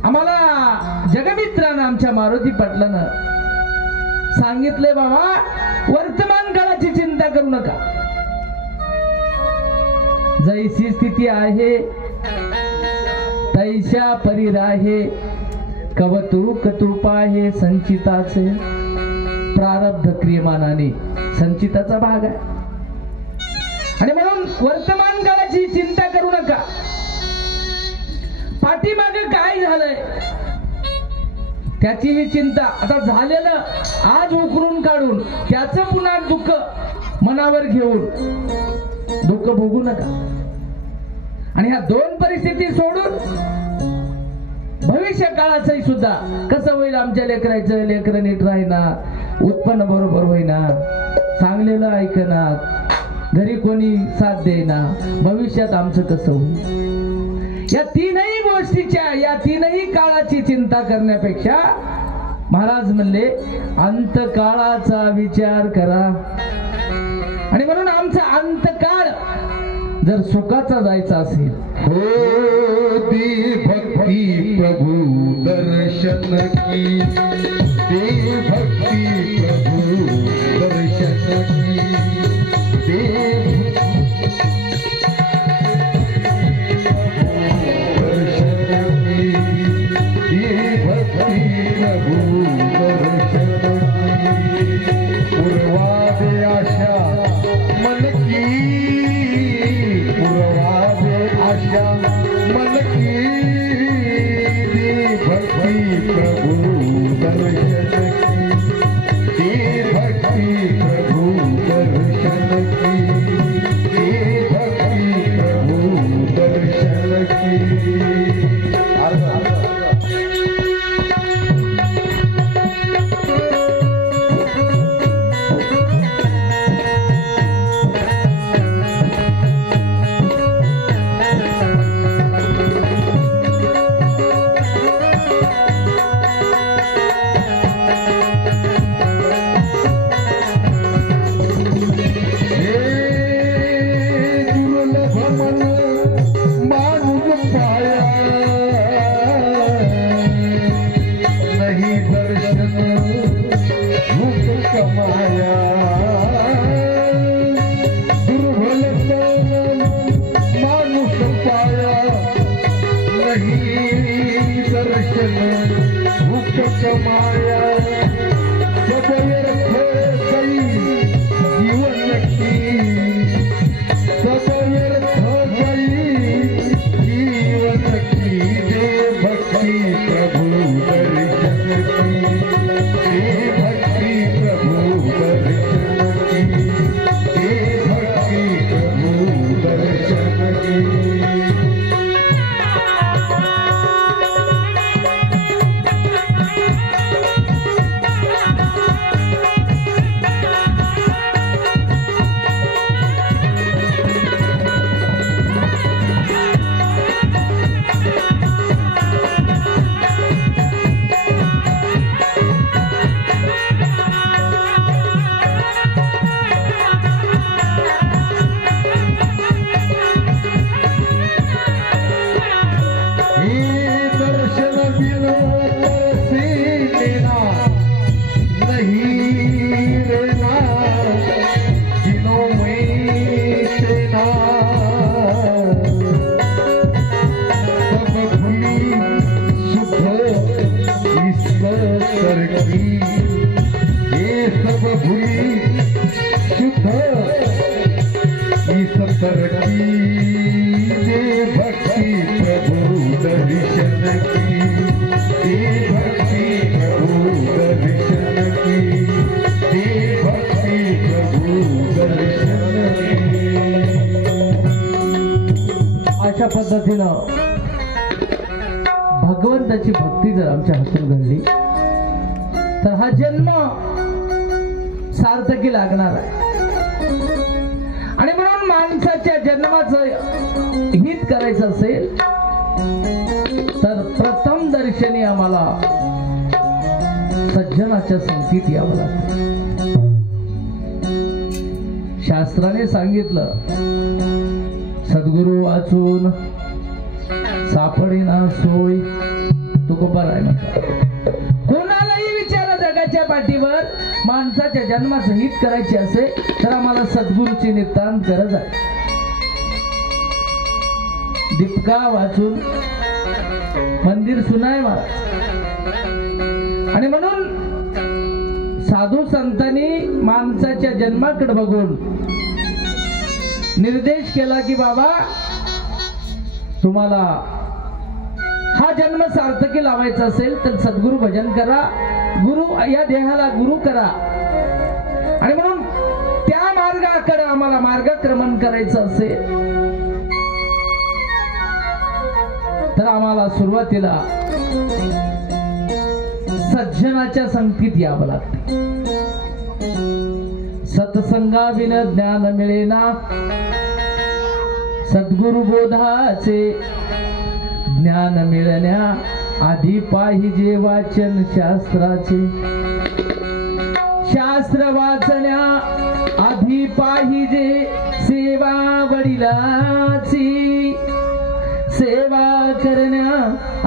आम्हाला जगमित्रानं आमच्या मारुती पाटलानं सांगितले, बाबा वर्तमान काळाची चिंता करू नका. जैसी स्थिती आहे तैशा परी राहे, कवतुक कृपाहे संचिताचे. प्रारब्ध क्रियमानाने संचिताचा भाग आहे. आणि म्हणून वर्तमान काळाची चिंता करू नका. पाठीमागे काय झालंय त्याची ही चिंता. आता झालेलं आज उकरून काढून त्याचं पुन्हा दुःख मनावर घेऊन दुःख भोगू नका. आणि ह्या दोन परिस्थिती सोडून भविष्य काळाचंही सुद्धा कसं होईल, आमच्या लेकरायचं लेकरं नीट राहीना, उत्पन्न बरोबर होईना, सांगलेलं ऐकना, घरी कोणी साथ देईना, भविष्यात आमचं कसं होईल. या तीनही गोष्टीच्या, या तीनही काळाची चिंता करण्यापेक्षा महाराज म्हणले अंतकाळाचा विचार करा. आणि म्हणून आमचा अंतकाळ जर सुखाचा जायचा असेल, दे भक्ती प्रभु दर्शन की, दे भक्ती प्रभु दर्शन की, दे पद्धतीनं भगवंताची भक्ती जर आमच्या हातून घडली तर हा जन्म सार्थकी लागणार आहे. आणि म्हणून माणसाच्या जन्माचं हित करायचं असेल तर प्रथम दर्शनी आम्हाला सज्जनाच्या संगतीत यावं लागतं. शास्त्राने सांगितलं, सद्गुरु वाचून सापडेना सोय. तुकोबाराय म्हणतात, कोणालाही विचारा जगाच्या पाठीवर माणसाच्या जन्माचं हित करायचे असेल तर आम्हाला सद्गुरूची नितांत गरज आहे. दीपका वाचून मंदिर सुनाय महाराज. आणि म्हणून साधू संतांनी माणसाच्या जन्माकडे बघून निर्देश केला की बाबा तुम्हाला हा जन्म सार्थकी लावायचा असेल तर सद्गुरु भजन करा, गुरु या देहाला गुरु करा. आणि म्हणून त्या मार्गाकडे आम्हाला मार्गक्रमण करायचं असेल तर आम्हाला सुरुवातीला सज्जनाच्या संगतीत यावं लागते. सत्संगाविन ज्ञान मिळेना, सद्गुरु बोधाचे ज्ञान मिळण्या आधी पाहिजे वाचन शास्त्राचे. शास्त्र वाचण्या आधी पाहिजे सेवा वडिलाची. सेवा करण्या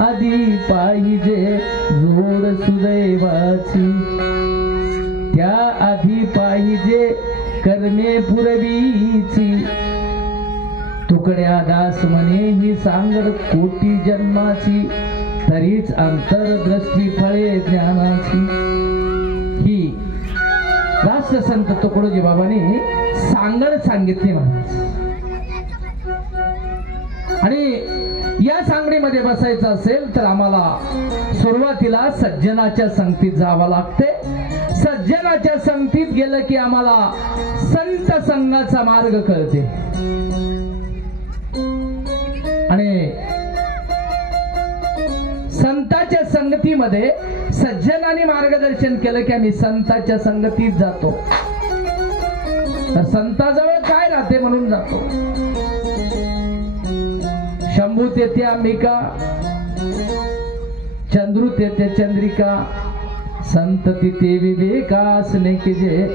आधी पाहिजे जोड सुदैवाची. त्या आधी पाहिजे कर्मे पुरवीची. तुकड्या दास म्हणे ही सांगड कोटी जन्माची, तरीच अंतरदृष्टी फळे ज्ञानाची. ही राष्ट्रसंत तुकडोजी बाबांनी सांगड सांगितली महाराज. आणि या सांगडीमध्ये बसायचं असेल तर आम्हाला सुरुवातीला सज्जनाच्या संगतीत जावं लागते. सज्जनाच्या संगतीत गेलं की आम्हाला संत संघाचा मार्ग कळते. आणि संताच्या संगतीमध्ये सज्जनाने मार्गदर्शन केलं की आम्ही संताच्या संगतीत जातो. तर संताजवळ काय राहते म्हणून जातो. शंभू तेथे अंबिका, चंद्रू तेथे चंद्रिका, संत तिथे विवेका असणे की जे.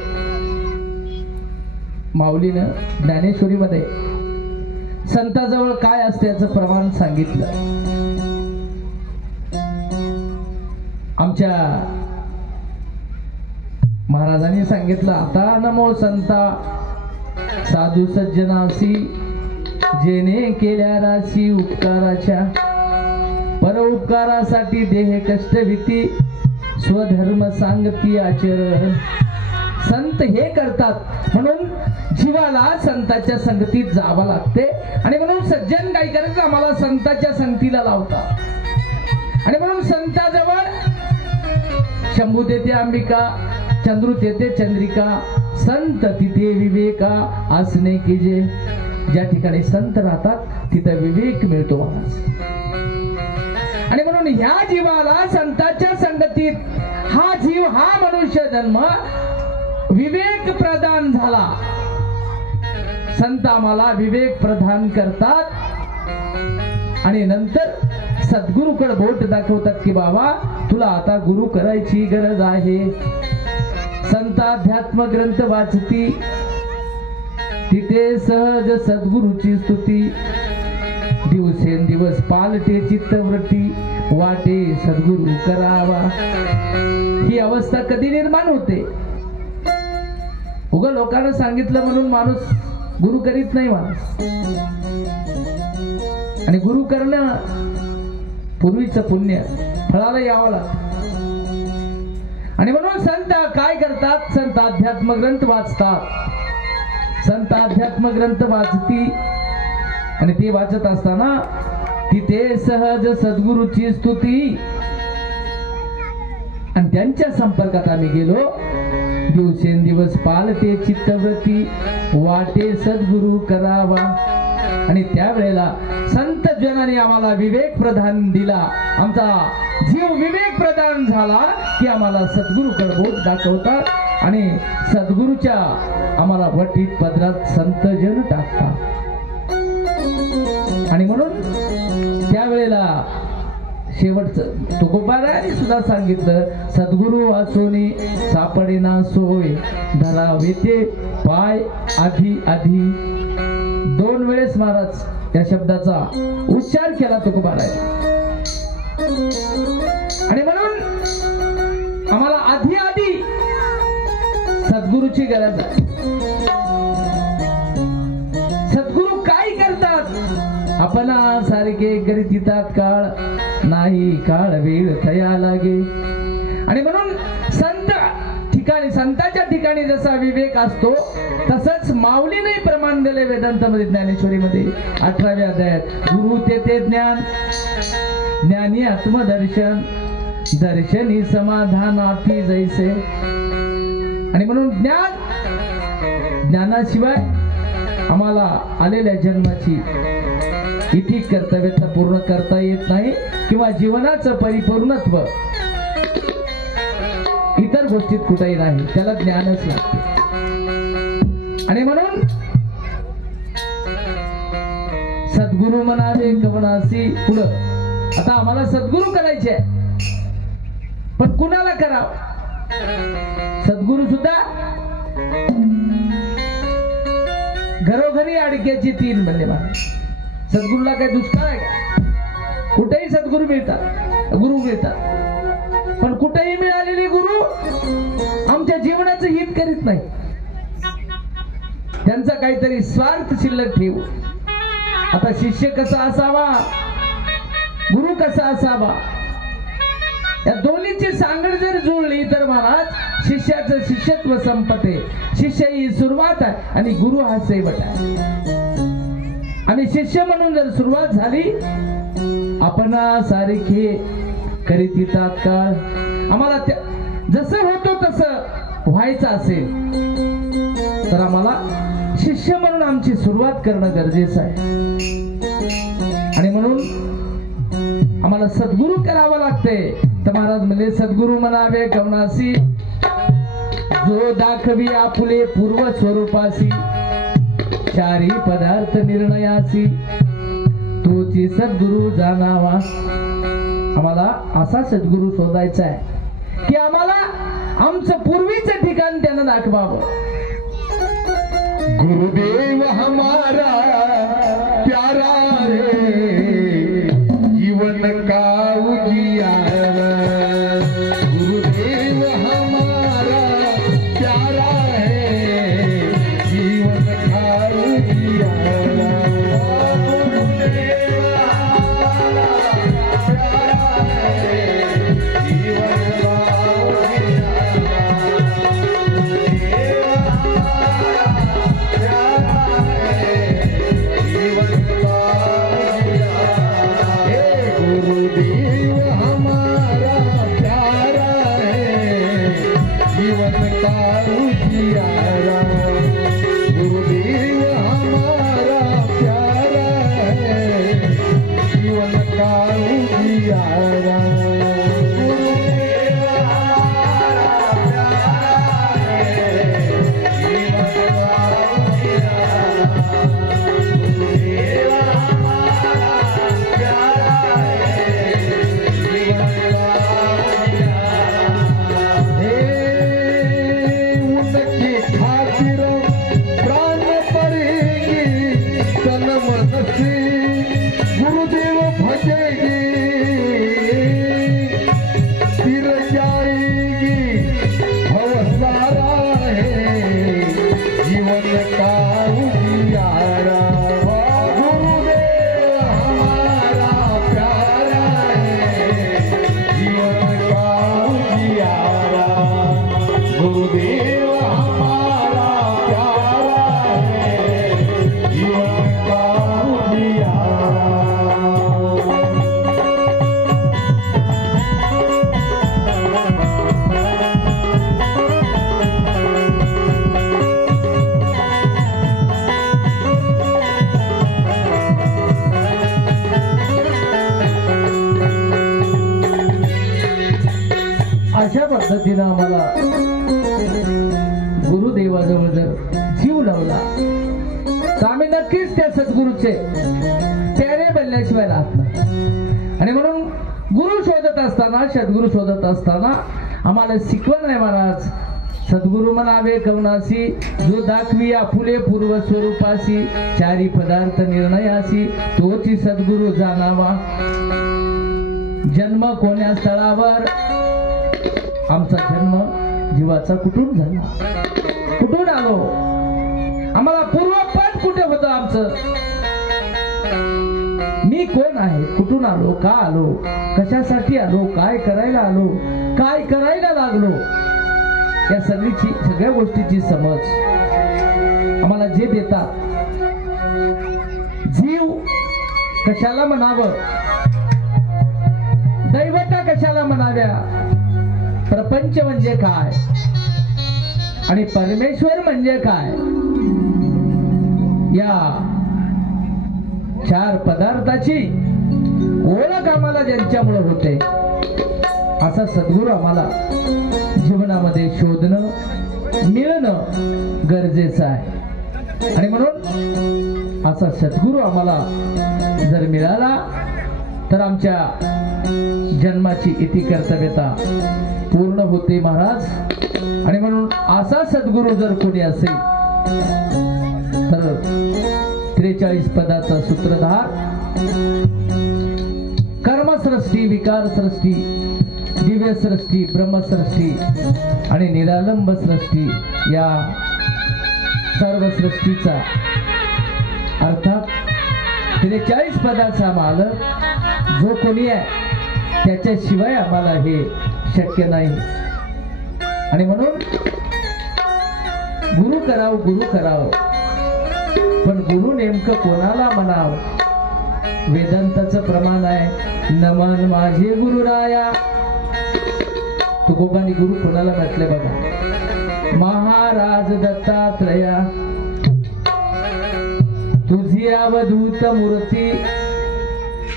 माऊलीनं ज्ञानेश्वरीमध्ये संताजवळ काय असते याचं प्रमाण सांगितलं. आमच्या महाराजांनी सांगितलं, आता नमो संता साधू सज्जनासी, जेने केल्या राशी उपकाराच्या. पर उपकारासाठी देह कष्ट भीती, स्वधर्म सांगती आचरण. संत हे करतात म्हणून जीवाला संताच्या संगतीत जावं लागते. आणि म्हणून सज्जन काय करायचं, आम्हाला संताच्या संगतीला लावतात. आणि म्हणून संताजवळ शंभू तेथे अंबिका, चंद्रू तेथे चंद्रिका, संत तिथे विवेका असणे की जे. ज्या ठिकाणी संत राहतात तिथं विवेक मिळतो महाराज. आणि म्हणून ह्या जीवाला संताच्या संगतीत हा जीव, हा मनुष्य जन्म विवेक प्रदान झाला. संत आम्हाला विवेक प्रदान करतात. आणि नंतर सद्गुरूकडे बोट दाखवतात की बाबा तुला आता गुरु करायची गरज आहे. संत अध्यात्म ग्रंथ वाचती, तिथे सहज सद्गुरूची स्तुती. दिवसेंदिवस पालटे चित्तवृत्ती, वाटे सद्गुरु करावा. ही अवस्था कधी निर्माण होते. उगा लोकांना सांगितलं म्हणून माणूस गुरु करीत नाही माणूस. आणि गुरु करणं पूर्वीचं पुण्य फळाला यावं लागतं. आणि म्हणून संत काय करतात, संत अध्यात्म ग्रंथ वाचतात. संत अध्यात्म ग्रंथ वाचती. आणि ते वाचत असताना तिथे सहज सद्गुरूची स्तुती. आणि त्यांच्या संपर्कात आम्ही गेलो. दिवसेंदिवस पालते चित्तवृत्ती, वाटे सद्गुरु करावा. आणि त्यावेळेला संत संत जनाने आम्हाला विवेक प्रदान दिला. आमचा जीव विवेक प्रदान झाला की आम्हाला सद्गुरूकडे बोट दाखवतात आणि सद्गुरूच्या आम्हाला वटीत पदरात संत जन टाकतात. आणि म्हणून त्यावेळेला शेवटचं तुकोबारायांनी सुद्धा सांगितलं, सद्गुरु वाचोनी सापडेना सोय धरावे ते पाय आधी आधी. 2 वेळेस महाराज या शब्दाचा उच्चार केला तुकोबाराय. आणि म्हणून आम्हाला आधी आधी सद्गुरूची गरज आहे. सद्गुरू काय करतात? आपण सारखे करीत येतात काळ नाही काळ वेळ थया लागे. आणि म्हणून संताच्या ठिकाणी जसा विवेक असतो तसंच माऊलीने प्रमाण दिले वेदांतामध्ये ज्ञानेश्वरीमध्ये 18व्या अध्यायात. गुरु ते ज्ञान ज्ञानी आत्मदर्शन दर्शनी समाधान आपी जैसे. आणि म्हणून ज्ञानाशिवाय आम्हाला आलेल्या जन्माची इतिक कर्तव्यता पूर्ण करता येत नाही किंवा जीवनाचं परिपूर्णत्व इतर गोष्टीत कुठेही नाही. त्याला ज्ञानच लागते. आणि म्हणून सद्गुरु म्हणावे कवनासी पुढं. आता आम्हाला सद्गुरु करायचे पण कुणाला करावं? सद्गुरु सुद्धा घरोघरी अडक्याची 3 म्हणले महाराज. सद्गुरूला काही दुष्काळ आहे का? कुठेही सद्गुरू मिळतात, गुरु मिळतात. पण कुठेही मिळालेले गुरु आमच्या जीवनाचं हित करीत नाही. त्यांचा काहीतरी स्वार्थ शिल्लक ठेवू. आता शिष्य कसा असावा, गुरु कसा असावा, या दोन्हीची सांगड जर जुळली तर महाराज शिष्याचं शिष्यत्व संपते. शिष्य ही सुरुवात आहे आणि गुरु हा शेवट आहे. आणि शिष्य म्हणून जर सुरुवात झाली, आपण सारखे करीत येतात काळ आम्हाला जसं होतो तसं व्हायचं असेल तर आम्हाला शिष्य म्हणून आमची सुरुवात करणं गरजेचं आहे. आणि म्हणून आम्हाला सद्गुरू करावं लागते. तर महाराज म्हणजे सद्गुरू म्हणावे कवनासी जो दाखवी आपुले पूर्व स्वरूपासी चारी पदार्थ निर्णयासी तोची सद्गुरू जाणावा. आम्हाला असा सद्गुरू शोधायचा आहे की आम्हाला आमचं पूर्वीचं ठिकाण त्यानं दाखवावं. गुरुदेव हमारा प्यारा रे जीवन का उजियारा. गुरुदेव हमारा प्यारा है जीवन का उजियारा. गुरुदेव हमारा प्यारा है जीवन का उजियारा. गुरुदेव हमारा अशा पद्धतीनं आम्हाला गुरुदेवाजवळ जर जीव लावला तर आम्ही नक्कीच त्या सद्गुरूचे प्यारे बनल्याशिवाय राहत नाही. आणि म्हणून गुरु शोधत असताना, सद्गुरु शोधत असताना आम्हाला शिकवण आहे महाराज. सद्गुरु म्हणावे कवनासी, जो दाखवी आपुले पूर्व स्वरूपासी, चारी पदार्थ निर्णयासी, तोची सद्गुरु जाणावा. जन्म कोण्या स्थळावर, आमचा जन्म जीवाचा कुठून झाला, कुठून आलो, आम्हाला पूर्वपद कुठे होतं आमचं, मी कोण आहे, कुठून आलो, का आलो, कशासाठी आलो, काय करायला आलो, काय करायला लागलो, या सगळ्या गोष्टीची समज आम्हाला जे देतात. जीव कशाला म्हणावं, दैवता कशाला म्हणाव्या, प्रपंच म्हणजे काय आणि परमेश्वर म्हणजे काय, या चार पदार्थाची ओळख आम्हाला ज्यांच्यामुळे होते असा सद्गुरू आम्हाला जीवनामध्ये शोधणं, मिळणं गरजेचं आहे. आणि म्हणून असा सद्गुरू आम्हाला जर मिळाला तर आमच्या जन्माची इति कर्तव्यता पूर्ण होते महाराज. आणि म्हणून असा सद्गुरू जर कोणी असेल तर 43 पदाचा सूत्रधार, कर्मसृष्टी, विकार सृष्टी, दिव्य सृष्टी, ब्रह्मसृष्टी आणि निरालंब सृष्टी या सर्व सृष्टीचा अर्थात 43 पदाचा मालक जो कोणी आहे त्याच्याशिवाय आम्हाला हे शक्य नाही. आणि म्हणून गुरु कराव, पण गुरु नेमकं कोणाला म्हणाव. वेदांताचं प्रमाण आहे, नमन माझे गुरुराया. तुकोबांनी गुरु कोणाला म्हटले बघा, महाराज दत्तात्रया, तुझी अवधूत मूर्ती,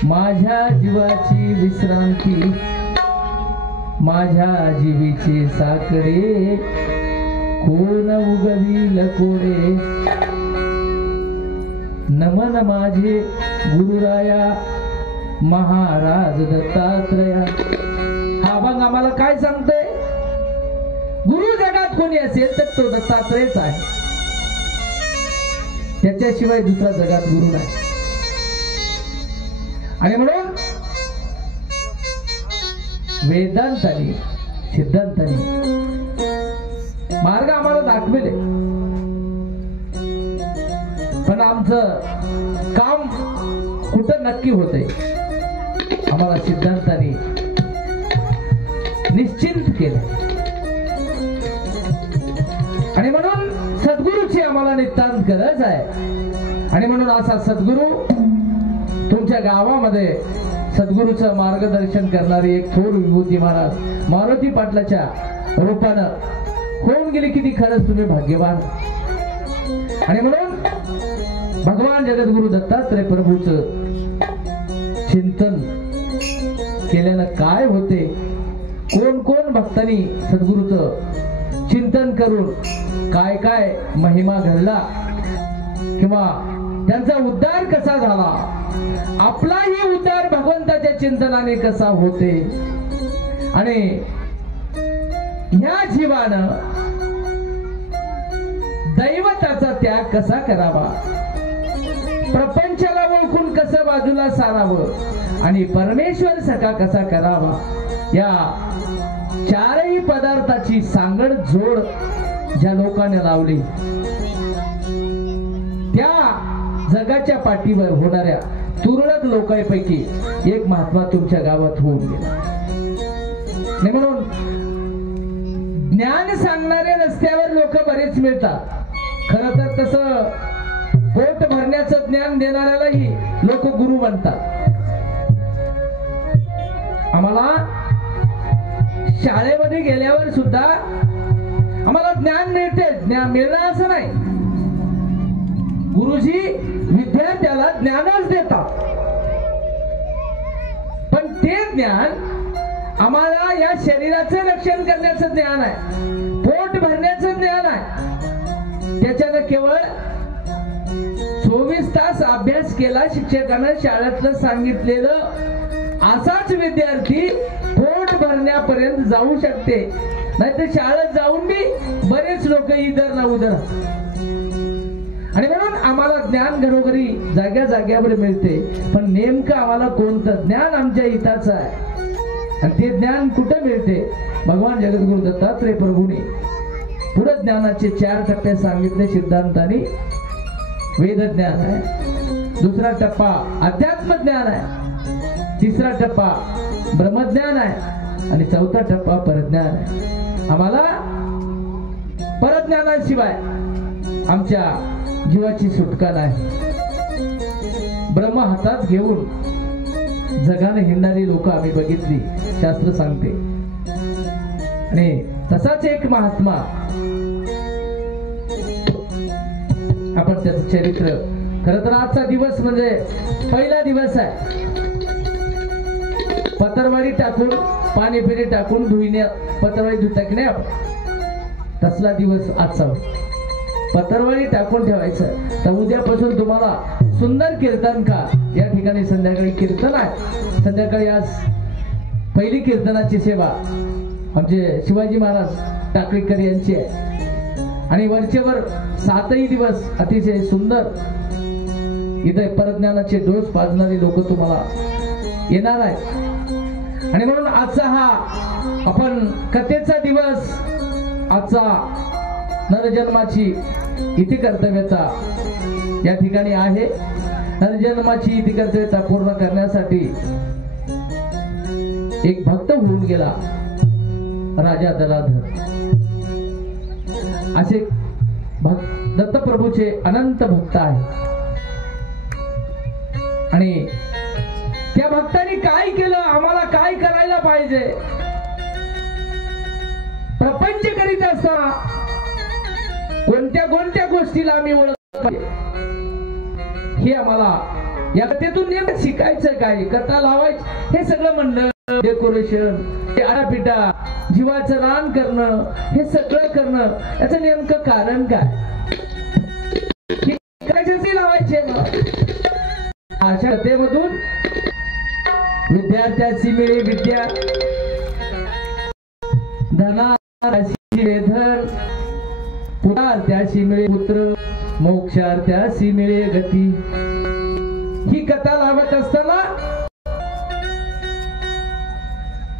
माझ्या जीवाची विश्रांती, माझ्या जीवीचे साकडे, कोण उगवील कोडे. नमन माझे गुरुराया, महाराज दत्तात्रया. हा मग आम्हाला काय सांगते, गुरु जगात कोणी असेल तर तो दत्तात्रयच आहे, त्याच्याशिवाय दुसरा जगात गुरु नाही. आणि म्हणून वेदांतानी, सिद्धांतानी मार्ग आम्हाला दाखविले, पण आमचं काम कुठं नक्की होते आम्हाला सिद्धांतानी निश्चिंत केलं. आणि म्हणून सद्गुरूची आम्हाला नितांत गरज आहे. आणि म्हणून असा सद्गुरू तुमच्या गावामध्ये सद्गुरूचं मार्गदर्शन करणारी एक थोर विभूती महाराज मारुती पाटलाच्या रूपानं होऊन गेली. किती खरंच तुम्ही भाग्यवान. आणि म्हणून भगवान जगद्गुरु दत्तात्रय प्रभूचं चिंतन केल्यानं काय होते, कोण कोण भक्तांनी सद्गुरूचं चिंतन करून काय काय महिमा घडला किंवा त्यांचा उद्धार कसा झाला, आपलाही उद्धार भगवंताच्या चिंतनाने कसा होते आणि ह्या जीवानं दैवताचा त्याग कसा करावा, प्रपंचाला ओळखून कसं बाजूला सारावं आणि परमेश्वर सखा कसा करावा, या चारही पदार्थाची सांगड जोड ज्या लोकांनी लावली त्या जगाच्या पाठीवर होणाऱ्या तुरळक लोकांपैकी एक महात्मा तुमच्या गावात होऊन गेला. आणि म्हणून ज्ञान सांगणारे रस्त्यावर लोक बरेच मिळतात. खरं तर तसं पोट भरण्याचं ज्ञान देणाऱ्यालाही लोक गुरु म्हणतात. आम्हाला शाळेमध्ये गेल्यावर सुद्धा आम्हाला ज्ञान मिळते, ज्ञान मिळणार असं नाही. गुरुजी विद्यार्थ्याला ज्ञानच देतात, पण ते ज्ञान आम्हाला या शरीराचं रक्षण करण्याचं ज्ञान आहे, पोट भरण्याचं ज्ञान आहे. त्याच्यानं केवळ 24 तास अभ्यास केला शिक्षकानं शाळेतलं सांगितलेलं असाच विद्यार्थी पोट भरण्यापर्यंत जाऊ शकते. नाहीतर शाळेत जाऊन बी बरेच लोक इधर ना उधर. आणि म्हणून आम्हाला ज्ञान घरोघरी जाग्या जाग्यावर मिळते, पण नेमकं आम्हाला कोणतं ज्ञान आमच्या हिताचं आहे आणि ते ज्ञान कुठे मिळते? भगवान जगद्गुरु दत्तात्रय प्रभूने पुढे ज्ञानाचे 4 टप्पे सांगितले सिद्धांतानी. वेद ज्ञान आहे, दुसरा टप्पा अध्यात्म ज्ञान आहे, तिसरा टप्पा ब्रह्मज्ञान आहे आणि चौथा टप्पा परज्ञान आहे. आम्हाला परज्ञानाशिवाय आमच्या जीवाची सुटका नाही. ब्रह्म हातात घेऊन जगाने हिंडणारी लोक आम्ही बघितली, शास्त्र सांगते. आणि तसाच एक महात्मा, आपण त्याचं चरित्र, खरं तर आजचा दिवस म्हणजे पहिला दिवस आहे. पतरवाडी टाकून पाणी फेरी टाकून धुईने पतरवाडी धुता की नाही आपण, तसला दिवस आजचा. पतरवाडी टाकून ठेवायचं. तर उद्यापासून तुम्हाला सुंदर कीर्तन का या ठिकाणी संध्याकाळी कीर्तन आहे. संध्याकाळी आज पहिली कीर्तनाची सेवा आमचे शिवाजी महाराज टाकळीकर यांची आहे. आणि वरचेवर 7ही दिवस अतिशय सुंदर इथे परज्ञानाचे डोस पाजणारी लोक तुम्हाला येणार आहेत. आणि म्हणून आजचा हा आपण कथेचा दिवस, आजचा नरजन्माची इति कर्तव्यता या ठिकाणी आहे. नरजन्माची इति कर्तव्यता पूर्ण करण्यासाठी एक भक्त होऊन गेला, राजा दलाधर. असे दत्तप्रभूचे अनंत भक्त आहेत. आणि त्या भक्तांनी काय केलं, आम्हाला काय करायला पाहिजे? प्रपंच करीत असताना कोणत्या कोणत्या गोष्टीला आम्ही ओळखलं पाहिजे हे आम्हाला या कथेतून नेमकं शिकायचं. काय कथा लावायची, हे सगळं मंडळ, डेकोरेशन, आडापिटा, जीवाचं रान करणं, हे सगळं करणं याचं नेमकं कारण काय? कशासाठी लावायचे? अशा कथेमधून विद्यार्थ्याची मिळे विद्या, धनार्थ्याशी मिळे धन, पुत्रार्थ्याशी मिळे पुत्र, मोक्षार्थ्याशी मिळे गती. ही कथा लावत असताना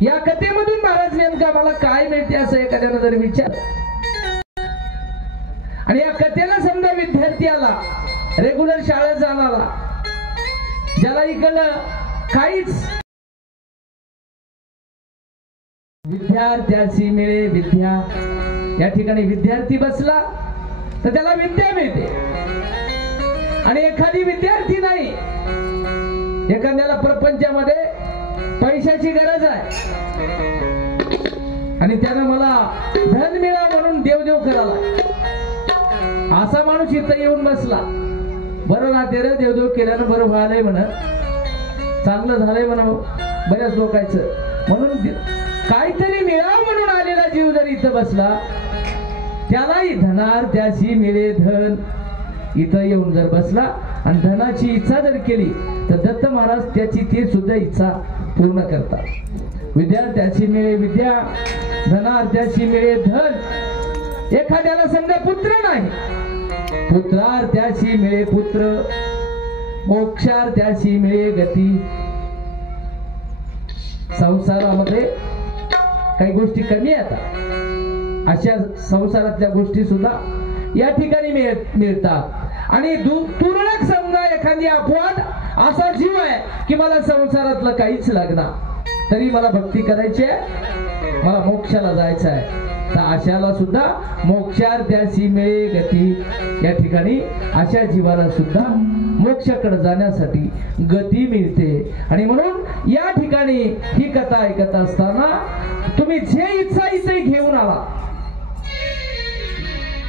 या कथेमधून महाराज नेमका मला काय मिळते असं एखाद्यानं जर विचार, आणि या कथेला समजा विद्यार्थी आला, रेग्युलर शाळेत जाणारा, ज्याला इकडं काहीच, विद्यार्थ्याची मिळे विद्या, या ठिकाणी विद्यार्थी बसला तर त्याला विद्या मिळते. आणि एखादी विद्यार्थी नाही, एखाद्याला प्रपंचामध्ये पैशाची गरज आहे आणि त्यानं मला धन मिळा म्हणून देवदेव करायला, असा माणूस इथं येऊन बसला. बरं राहते रे, देवदेव केल्यानं बरं व्हायलंय म्हणा, चांगलं झालंय म्हणा बऱ्याच लोकांचं. म्हणून काहीतरी मिळावं म्हणून आलेला जीव जर इथं बसला, त्यालाही धनार्थ्याशी मिळे धन. इथं येऊन जर बसला आणि धनाची इच्छा जर केली तर दत्त महाराज त्याची ती सुद्धा इच्छा पूर्ण करतात. विद्यार्थ्याची मिळे विद्या, धनार्थ्याशी मिळे धन. एखाद्याला समजा पुत्र नाही, पुत्रार्थ्याशी मिळे पुत्र, मोक्षार्थ्याशी मिळे गती. संसारामध्ये काही गोष्टी कमी येतात, अशा संसारातल्या गोष्टी सुद्धा या ठिकाणी मिळतात. आणि तुरळक समजा एखादी अपवाद असा जीव आहे की मला संसारातलं काहीच लागणार, तरी मला भक्ती करायची आहे, मला मोक्षाला जायचं आहे, तर अशाला सुद्धा मोक्षार्थ्याशी मिळे गती. या ठिकाणी अशा जीवाला सुद्धा मोक्षाकडे जाण्यासाठी गती मिळते. आणि म्हणून या ठिकाणी ही कथा ऐकत असताना तुम्ही जे इच्छा इथे घेऊन आला,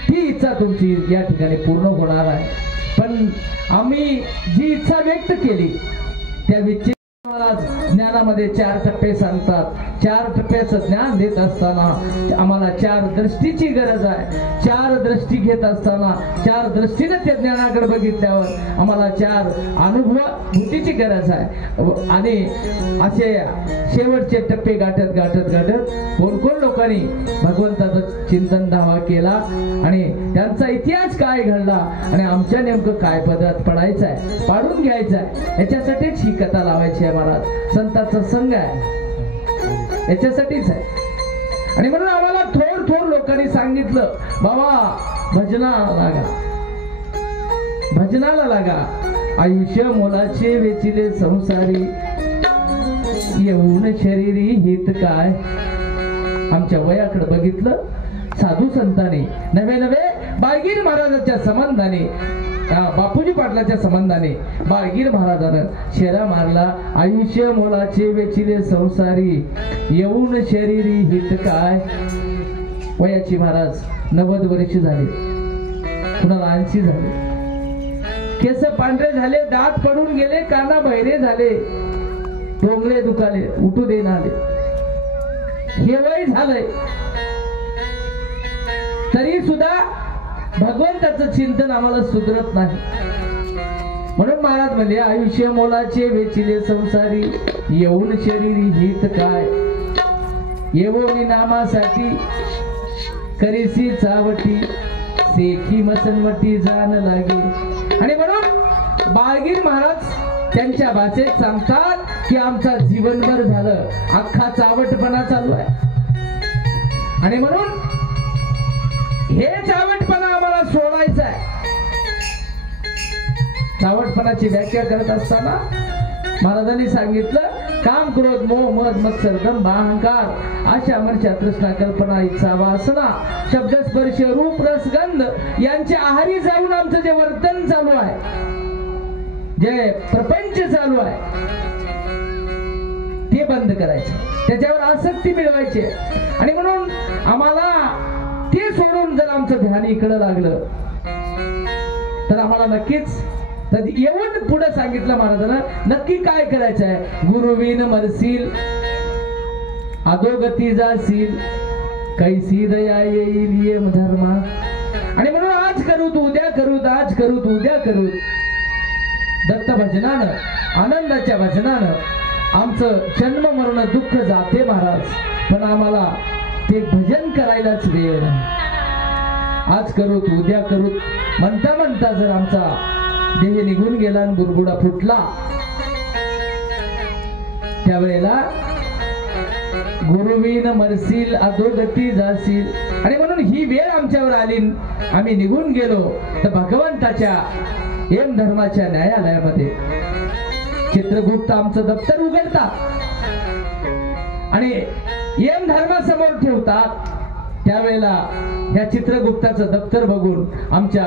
ती इच्छा तुमची या ठिकाणी पूर्ण होणार आहे. पण आम्ही जी इच्छा व्यक्त केली त्या महाराज ज्ञानामध्ये 4 टप्पे सांगतात. 4 टप्प्याचं ज्ञान देत असताना आम्हाला 4 दृष्टीची गरज आहे. 4 दृष्टी घेत असताना 4 दृष्टीने त्या ज्ञानाकडे बघितल्यावर आम्हाला 4 अनुभूतीची गरज आहे. आणि असे शेवटचे टप्पे गाठत गाठत गाठत कोण लोकांनी भगवंताचं चिंतन धावा केला आणि त्यांचा इतिहास काय घडला आणि आमच्या नेमकं काय पदरात पडायचं आहे, पाडून घ्यायचं आहे, याच्यासाठीच ही कथा लावायची आहे महाराज. संतांचा संघ आहे याच्यासाठीच आहे. आणि म्हणून आम्हाला थोर लोकांनी सांगितलं, बाबा भजनाला लागा, आयुष्य मोलाचे वेचिले संसारी, येऊन शरीरी हित काय. आमच्या वयाकडे बघितलं साधू संतांनी नवे बाळगीर महाराजांच्या संबंधाने, बापूजी पाटलाच्या संबंधाने बाळगीर महाराजानं शेरा मारला. आयुष्य मोलाचे वेचिले संसारी, येऊन शरीरी हित काय. वयाची महाराज 90 वर्ष झाले, कुणाला 80 झाले, केस पांढरे झाले, दात पडून गेले, काना बहिरे झाले, टोंगळे दुखाले, उठू देणारे, हे वय झालंय. तरी सुद्धा भगवंताचं चिंतन आम्हाला सुधरत नाही. म्हणून महाराज म्हणले, आयुष्य मोलाचे वेचिले संसारी, येऊन शरीरी हित काय. येवोनी नामासाठी करीसी चावटी, सेखी मसनवटी जाण लागे. आणि म्हणून बाळगीर महाराज त्यांच्या भाषेत सांगतात की आमचा जीवनभर झालं अख्खा चावटपणा चालू आहे. आणि म्हणून हे चावटपणा आम्हाला सोडायचं आहे. चावटपणाची व्याख्या करत असताना महाराजांनी सांगितलं, काम, क्रोध, मोह, मद, मत्सर, दंभ, अहंकार, आशा, मर्षा, तृष्णा, कल्पना, इच्छा, वासना, शब्द, स्पर्श, रूप, रस, गंध यांच्या आहारी जाऊन आमचं जे वर्तन चालू आहे, जे प्रपंच चालू आहे, ते बंद करायचं, त्याच्यावर आसक्ती मिळवायची. आणि म्हणून आम्हाला ते सोडून जर आमचं ध्यान इकडं लागलं तर आम्हाला नक्कीच येऊन पुढे सांगितलं महाराजांना नक्की काय करायचं आहे. गुरुविन मरसील, अधोगती जाशील, कैसी दया येईल येम धर्मा. आणि म्हणून आज करू तू उद्या करू, आज करू तू उद्या करू, दत्त भजनानं, आनंदाच्या भजनानं आमचं जन्म मरण दुःख जाते महाराज. पण आम्हाला ते भजन करायलाच वेळ नाही. आज करू तू उद्या करू म्हणता म्हणता जर आमचा देह निघून गेला आणि बुरबुडा फुटला, त्यावेळेला गुरुवीन मरसील, अधोगती जाशील. आणि म्हणून ही वेळ आमच्यावर आली, आम्ही निघून गेलो तर भगवंताच्या यम धर्माच्या न्यायालयामध्ये चित्रगुप्त आमचं दप्तर उघडतात आणि यम धर्मासमोर ठेवतात. त्यावेळेला या चित्रगुप्ताचं दप्तर बघून आमच्या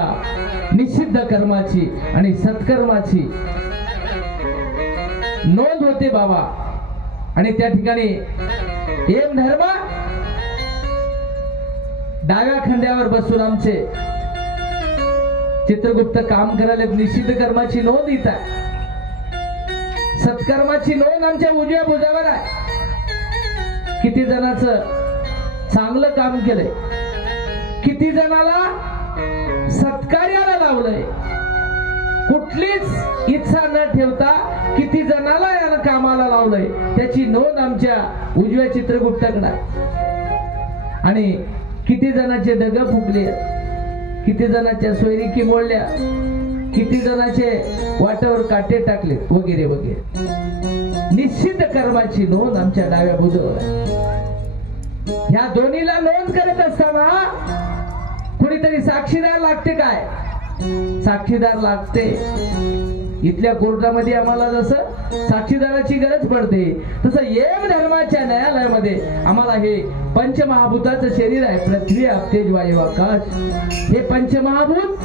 निषिद्ध कर्माची आणि सत्कर्माची नोंद होते बाबा. आणि त्या ठिकाणी यम धर्म डाव्या खांद्यावर बसून आमचे चित्रगुप्त काम करायला निषिद्ध कर्माची नोंद येत आहे, सत्कर्माची नोंद आमच्या उजव्या भुजावर आहे. किती जणांचं चांगलं काम केलंय, किती जणाला सत्कार्याला लावलंय, कुठलीच इच्छा न ठेवता किती जणाला याला कामाला लावलंय, त्याची नोंद आमच्या उजव्या चित्रगुप्ताकडे आहे. आणि किती जणांचे डग फुटले, किती जणांच्या सोयरिकी मोडल्या, किती जणांचे वाटावर काटे टाकले वगैरे वगैरे. निश्चित कर्माची नोंद आमच्या डाव्या भुजावर आहे. ह्या दोन्हीला नोंद करत असताना कुणीतरी साक्षीदार लागते. काय साक्षीदार लागते? इथल्या कोर्टामध्ये आम्हाला जसं साक्षीदाराची गरज पडते तसं यम धर्माच्या न्यायालयामध्ये आम्हाला हे पंचमहाभूताचं शरीर आहे, पृथ्वी, आप, तेज, वायू, आकाश, हे पंचमहाभूत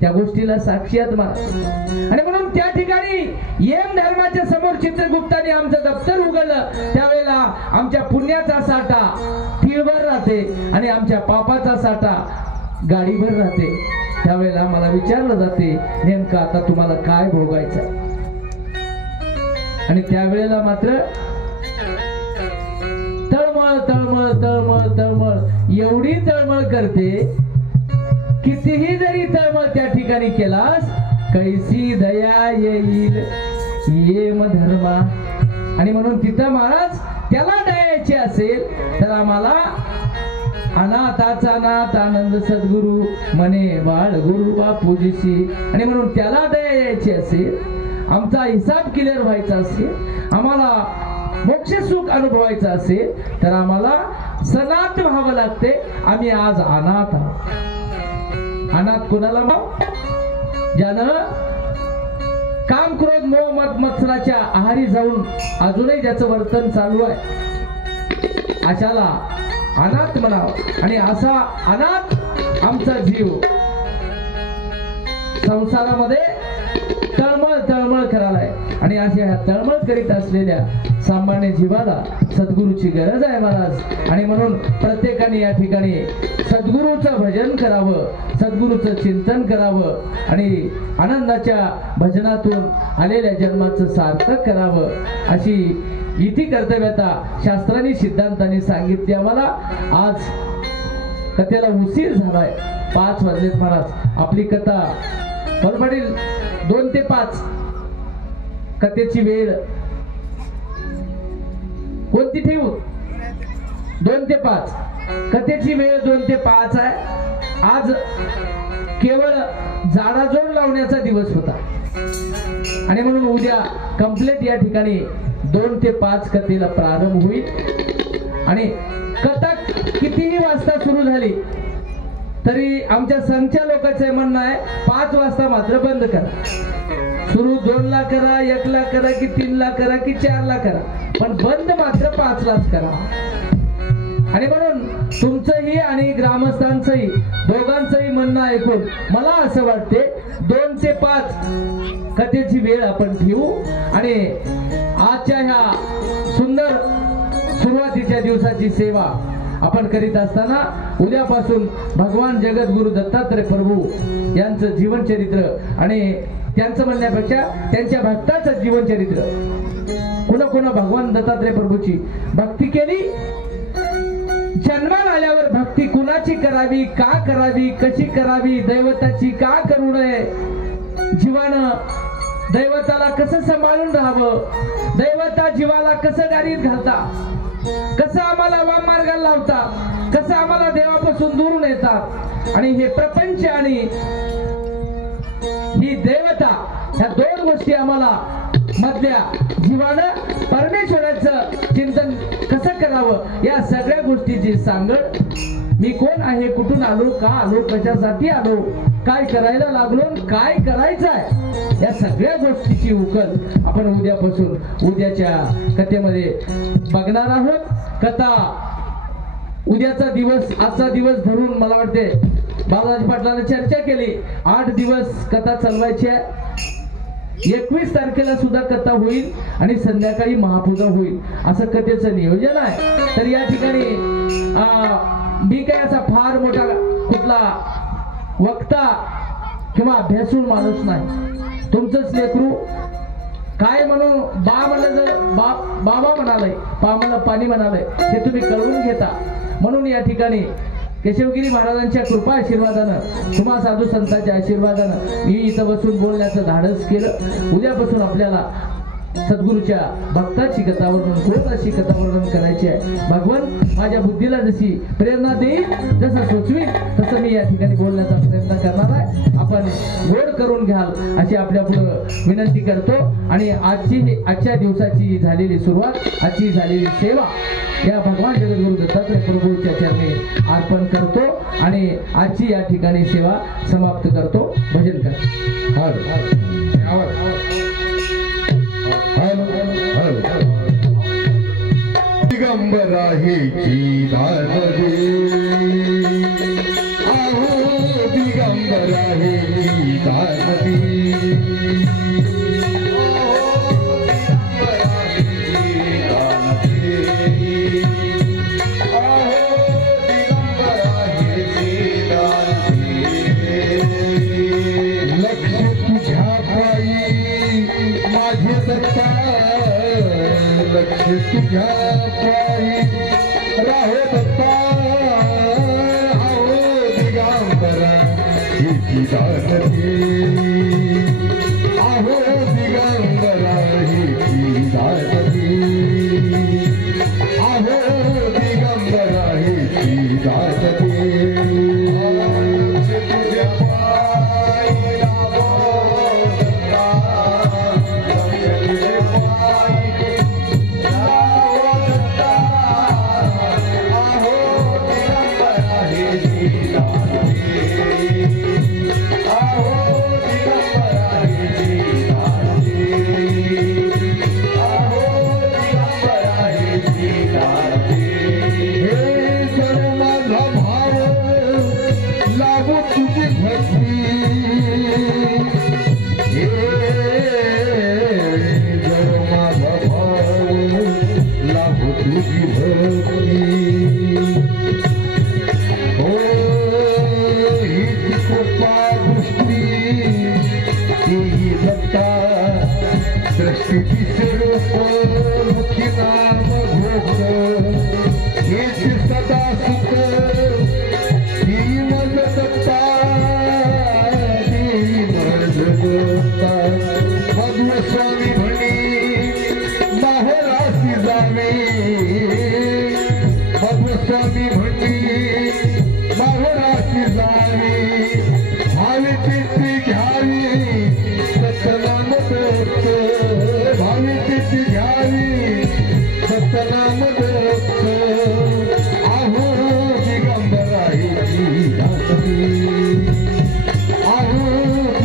त्या गोष्टीला साक्षी आहेत महाराज. आणि म्हणून त्या ठिकाणी यम धर्माच्या समोर चित्रगुप्ताने आमचं दप्तर उघडलं. त्यावेळेला आमच्या पुण्याचा साठा तिळभर राहते आणि आमच्या पापाचा साठा गाडीभर राहते. त्यावेळेला आम्हाला विचारलं जाते, नेमकं आता तुम्हाला काय भोगायचं. आणि त्यावेळेला मात्र तळमळ तळमळ तळमळ तळमळ एवढी तळमळ करते, कितीही जरी तळमळ त्या ठिकाणी केलास कैसी दया येईल येम धर्मा. आणि म्हणून तिथं महाराज त्याला दयायची असेल तर आम्हाला अनाथाचा नाथ आनंद सद्गुरु म्हणे बाळ गुरु बापूजीशी. आणि म्हणून त्याला दया यायची असेल, आमचा हिसाब क्लिअर व्हायचा असेल, आम्हाला मोक्ष सुख अनुभवायचं असेल तर आम्हाला सनात व्हावं लागते. आम्ही आज अनाथ आहोत. अनाथ कोणाला मग? ज्यानं काम क्रोध मोह मत मत्सराच्या आहारी जाऊन अजूनही ज्याचं वर्तन चालू आहे अशाला अनाथ म्हणावं. आणि असा अनाथ आमचा जीव संसारामध्ये तळमळ तळमळ करायलाय. आणि अशा ह्या तळमळ करीत असलेल्या सामान्य जीवाला सद्गुरूची गरज आहे महाराज. आणि म्हणून प्रत्येकाने या ठिकाणी सद्गुरूचं भजन करावं, सद्गुरूचं चिंतन करावं आणि आनंदाच्या भजनातून आलेल्या जन्माचं सार्थक करावं अशी इति कर्तव्यता शास्त्रांनी सिद्धांतांनी सांगितली आम्हाला. आज कथेला उशीर झालाय, 5 वाजलेत महाराज. आपली कथा बरोबरील 2 ते 5 कथेची वेळ कोणती ठेवू? 2 ते 5 कथेची वेळ 2 ते 5 आहे. आज केवळ जाडाजोड लावण्याचा दिवस होता आणि म्हणून उद्या कंप्लीट या ठिकाणी 2 ते 5 कथेला प्रारंभ होईल. आणि कथा कितीही वाजता सुरू झाली तरी आमच्या संघच्या लोकांचं म्हणणं आहे 5 वाजता मात्र बंद करा. सुरू 2 ला करा, 1 ला करा की 3 ला करा की 4 ला करा, पण बंद मात्र 5 लाच करा. आणि म्हणून तुमचंही आणि ग्रामस्थांचंही दोघांचंही म्हणणं ऐकून मला असं वाटते 2 ते 5 कथेची वेळ आपण ठेवू. आणि आजच्या ह्या सुंदर सुरुवातीच्या दिवसाची सेवा आपण करीत असताना उद्यापासून भगवान जगद्गुरु दत्तात्रय प्रभू यांचं जीवनचरित्र आणि त्यांचं म्हणण्यापेक्षा त्यांच्या भक्ताचं जीवनचरित्र, कोणा भगवान दत्तात्रय प्रभूची भक्ती केली, जन्माला आल्यावर भक्ती कुणाची करावी, का करावी, कशी करावी, दैवताची का करू नये, जीवानं दैवताला कसं सांभाळून राहावं, दैवता जीवाला कसं गाडीत घालता, कसं आम्हाला वाम मार्गाला लावता, कसं आम्हाला देवापासून दूर नेतात. आणि हे प्रपंच आणि ही देवता ह्या 2 गोष्टी आम्हाला मधल्या जीवानं परमेश्वराचं चिंतन कसं करावं या सगळ्या गोष्टीची सांगड, मी कोण आहे, कुठून आलो, का आलो, कशासाठी आलो, काय करायला लागलो, काय करायचं आहे, या सगळ्या गोष्टीची उकल आपण उद्यापासून उद्याच्या कथेमध्ये बघणार आहोत. कथा उद्याचा दिवस आजचा दिवस धरून मला वाटते बालाजी पाटलाने चर्चा केली 8 दिवस कथा चालवायची आहे. 21 तारखेला सुद्धा कथा होईल आणि संध्याकाळी महापूजा होईल असं कथेचं नियोजन आहे. तर या ठिकाणी मी काय असा फार मोठा कुठला वक्ता किंवा अभ्यासू माणूस नाही. तुमचंच लेकरू काय म्हणून बा म्हणलं तर बाबा म्हणालय, पा म्हणलं पाणी म्हणालय, हे तुम्ही कळवून घेता. म्हणून या ठिकाणी केशवगिरी महाराजांच्या कृपा आशीर्वादानं, तुम्हा साधू संतांच्या आशीर्वादानं मी इथं बसून बोलण्याचं धाडस केलं. उद्यापासून आपल्याला सद्गुरूच्या भक्ताची कथा वर्णन, कोण अशी कथा वर्णन करायची आहे. भगवान माझ्या बुद्धीला जशी प्रेरणा देईल, जसं सुचवील तसं मी या ठिकाणी बोलण्याचा प्रयत्न करणार आहे. आपण गोड करून घ्याल अशी आपल्या पुढे विनंती करतो. आणि आजच्या दिवसाची झालेली सुरुवात, आजची झालेली सेवा या भगवान जगद्गुरु दत्तात्रय प्रभूच्या चरणी अर्पण करतो आणि आजची या ठिकाणी सेवा समाप्त करतो. भजन करा. दिगंबरा हेची दानवी, आहो दिगंबरा हेची दानवी, लक्ष तुझ्या पायी माझे दत्ता तुझ्या पायी राहो दत्ता आहो दिगंबरा ही दानती आहो दिगंबरा ही दानती आहो दिगंबरा ही दानती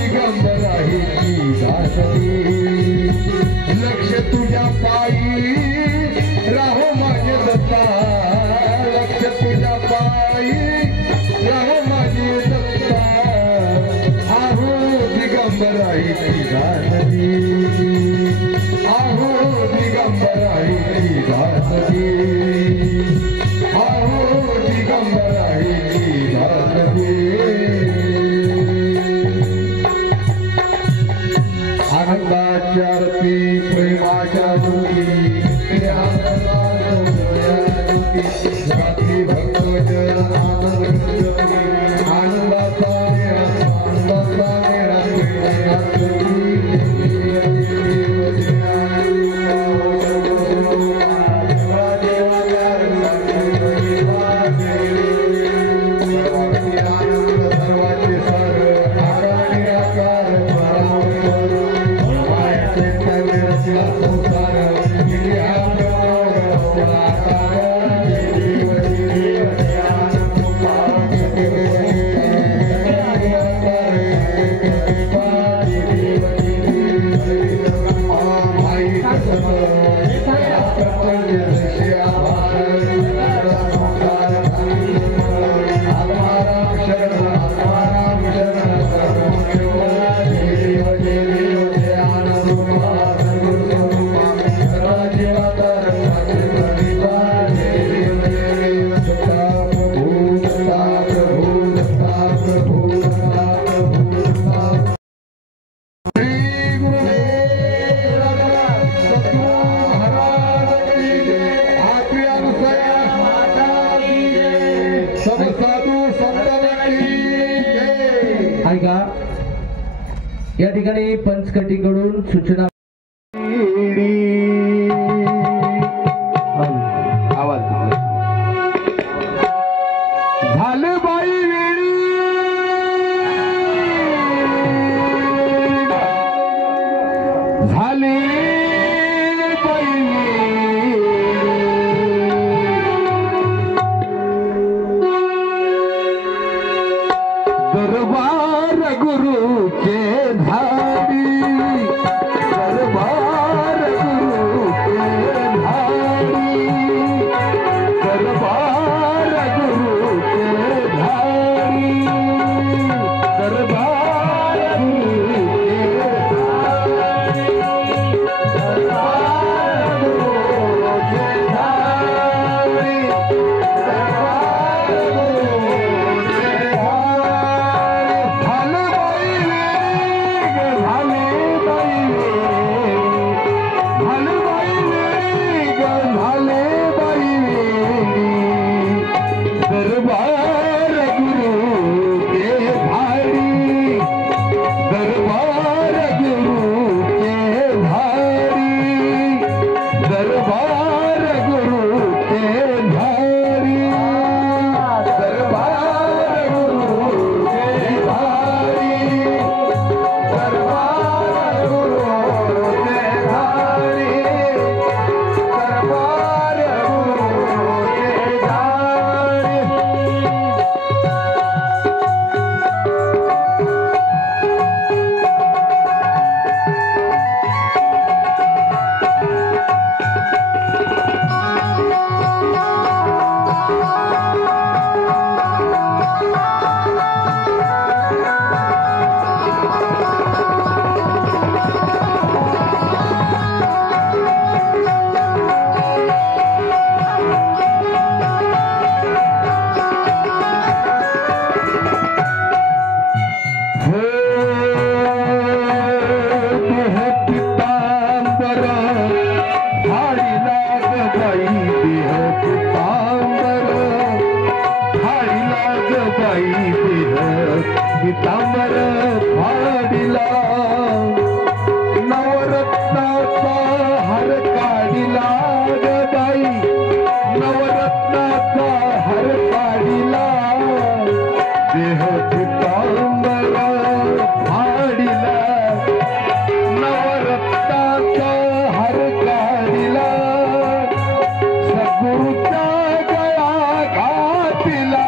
तुझ्या पायी राहो लक्ष तुझ्या पायी राहो माझे दत्ता लक्ष तुझ्या पायी राहो माझे दत्ता आहो दिगंबरा ही दानती आहो दिगंबरा ही दानती आहो दिगंबरा ही दानती आनंदाच्या रती प्रेमाच्या ज्योती भक्तजन आनंद आनंदाचा या ठिकाणी पंचकटीकडून सूचना झाले बाई वेळी झाले बाई दरबार गुरुचे झाली बाई देह पितांबर फाडिला नवरत्नाचा हर काढिला ग बाई नवरत्नाचा हर काढिला देह पितांबर फाडिला नवरत्नाचा हर काढिला सद्गुरूच्या गळा घातिला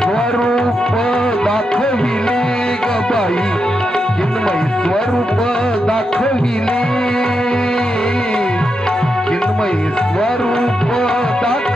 स्वरूप दाखविले ग बाई चिन्मयी स्वरूप दाखविले चिन्मयी स्वरूप दाखविले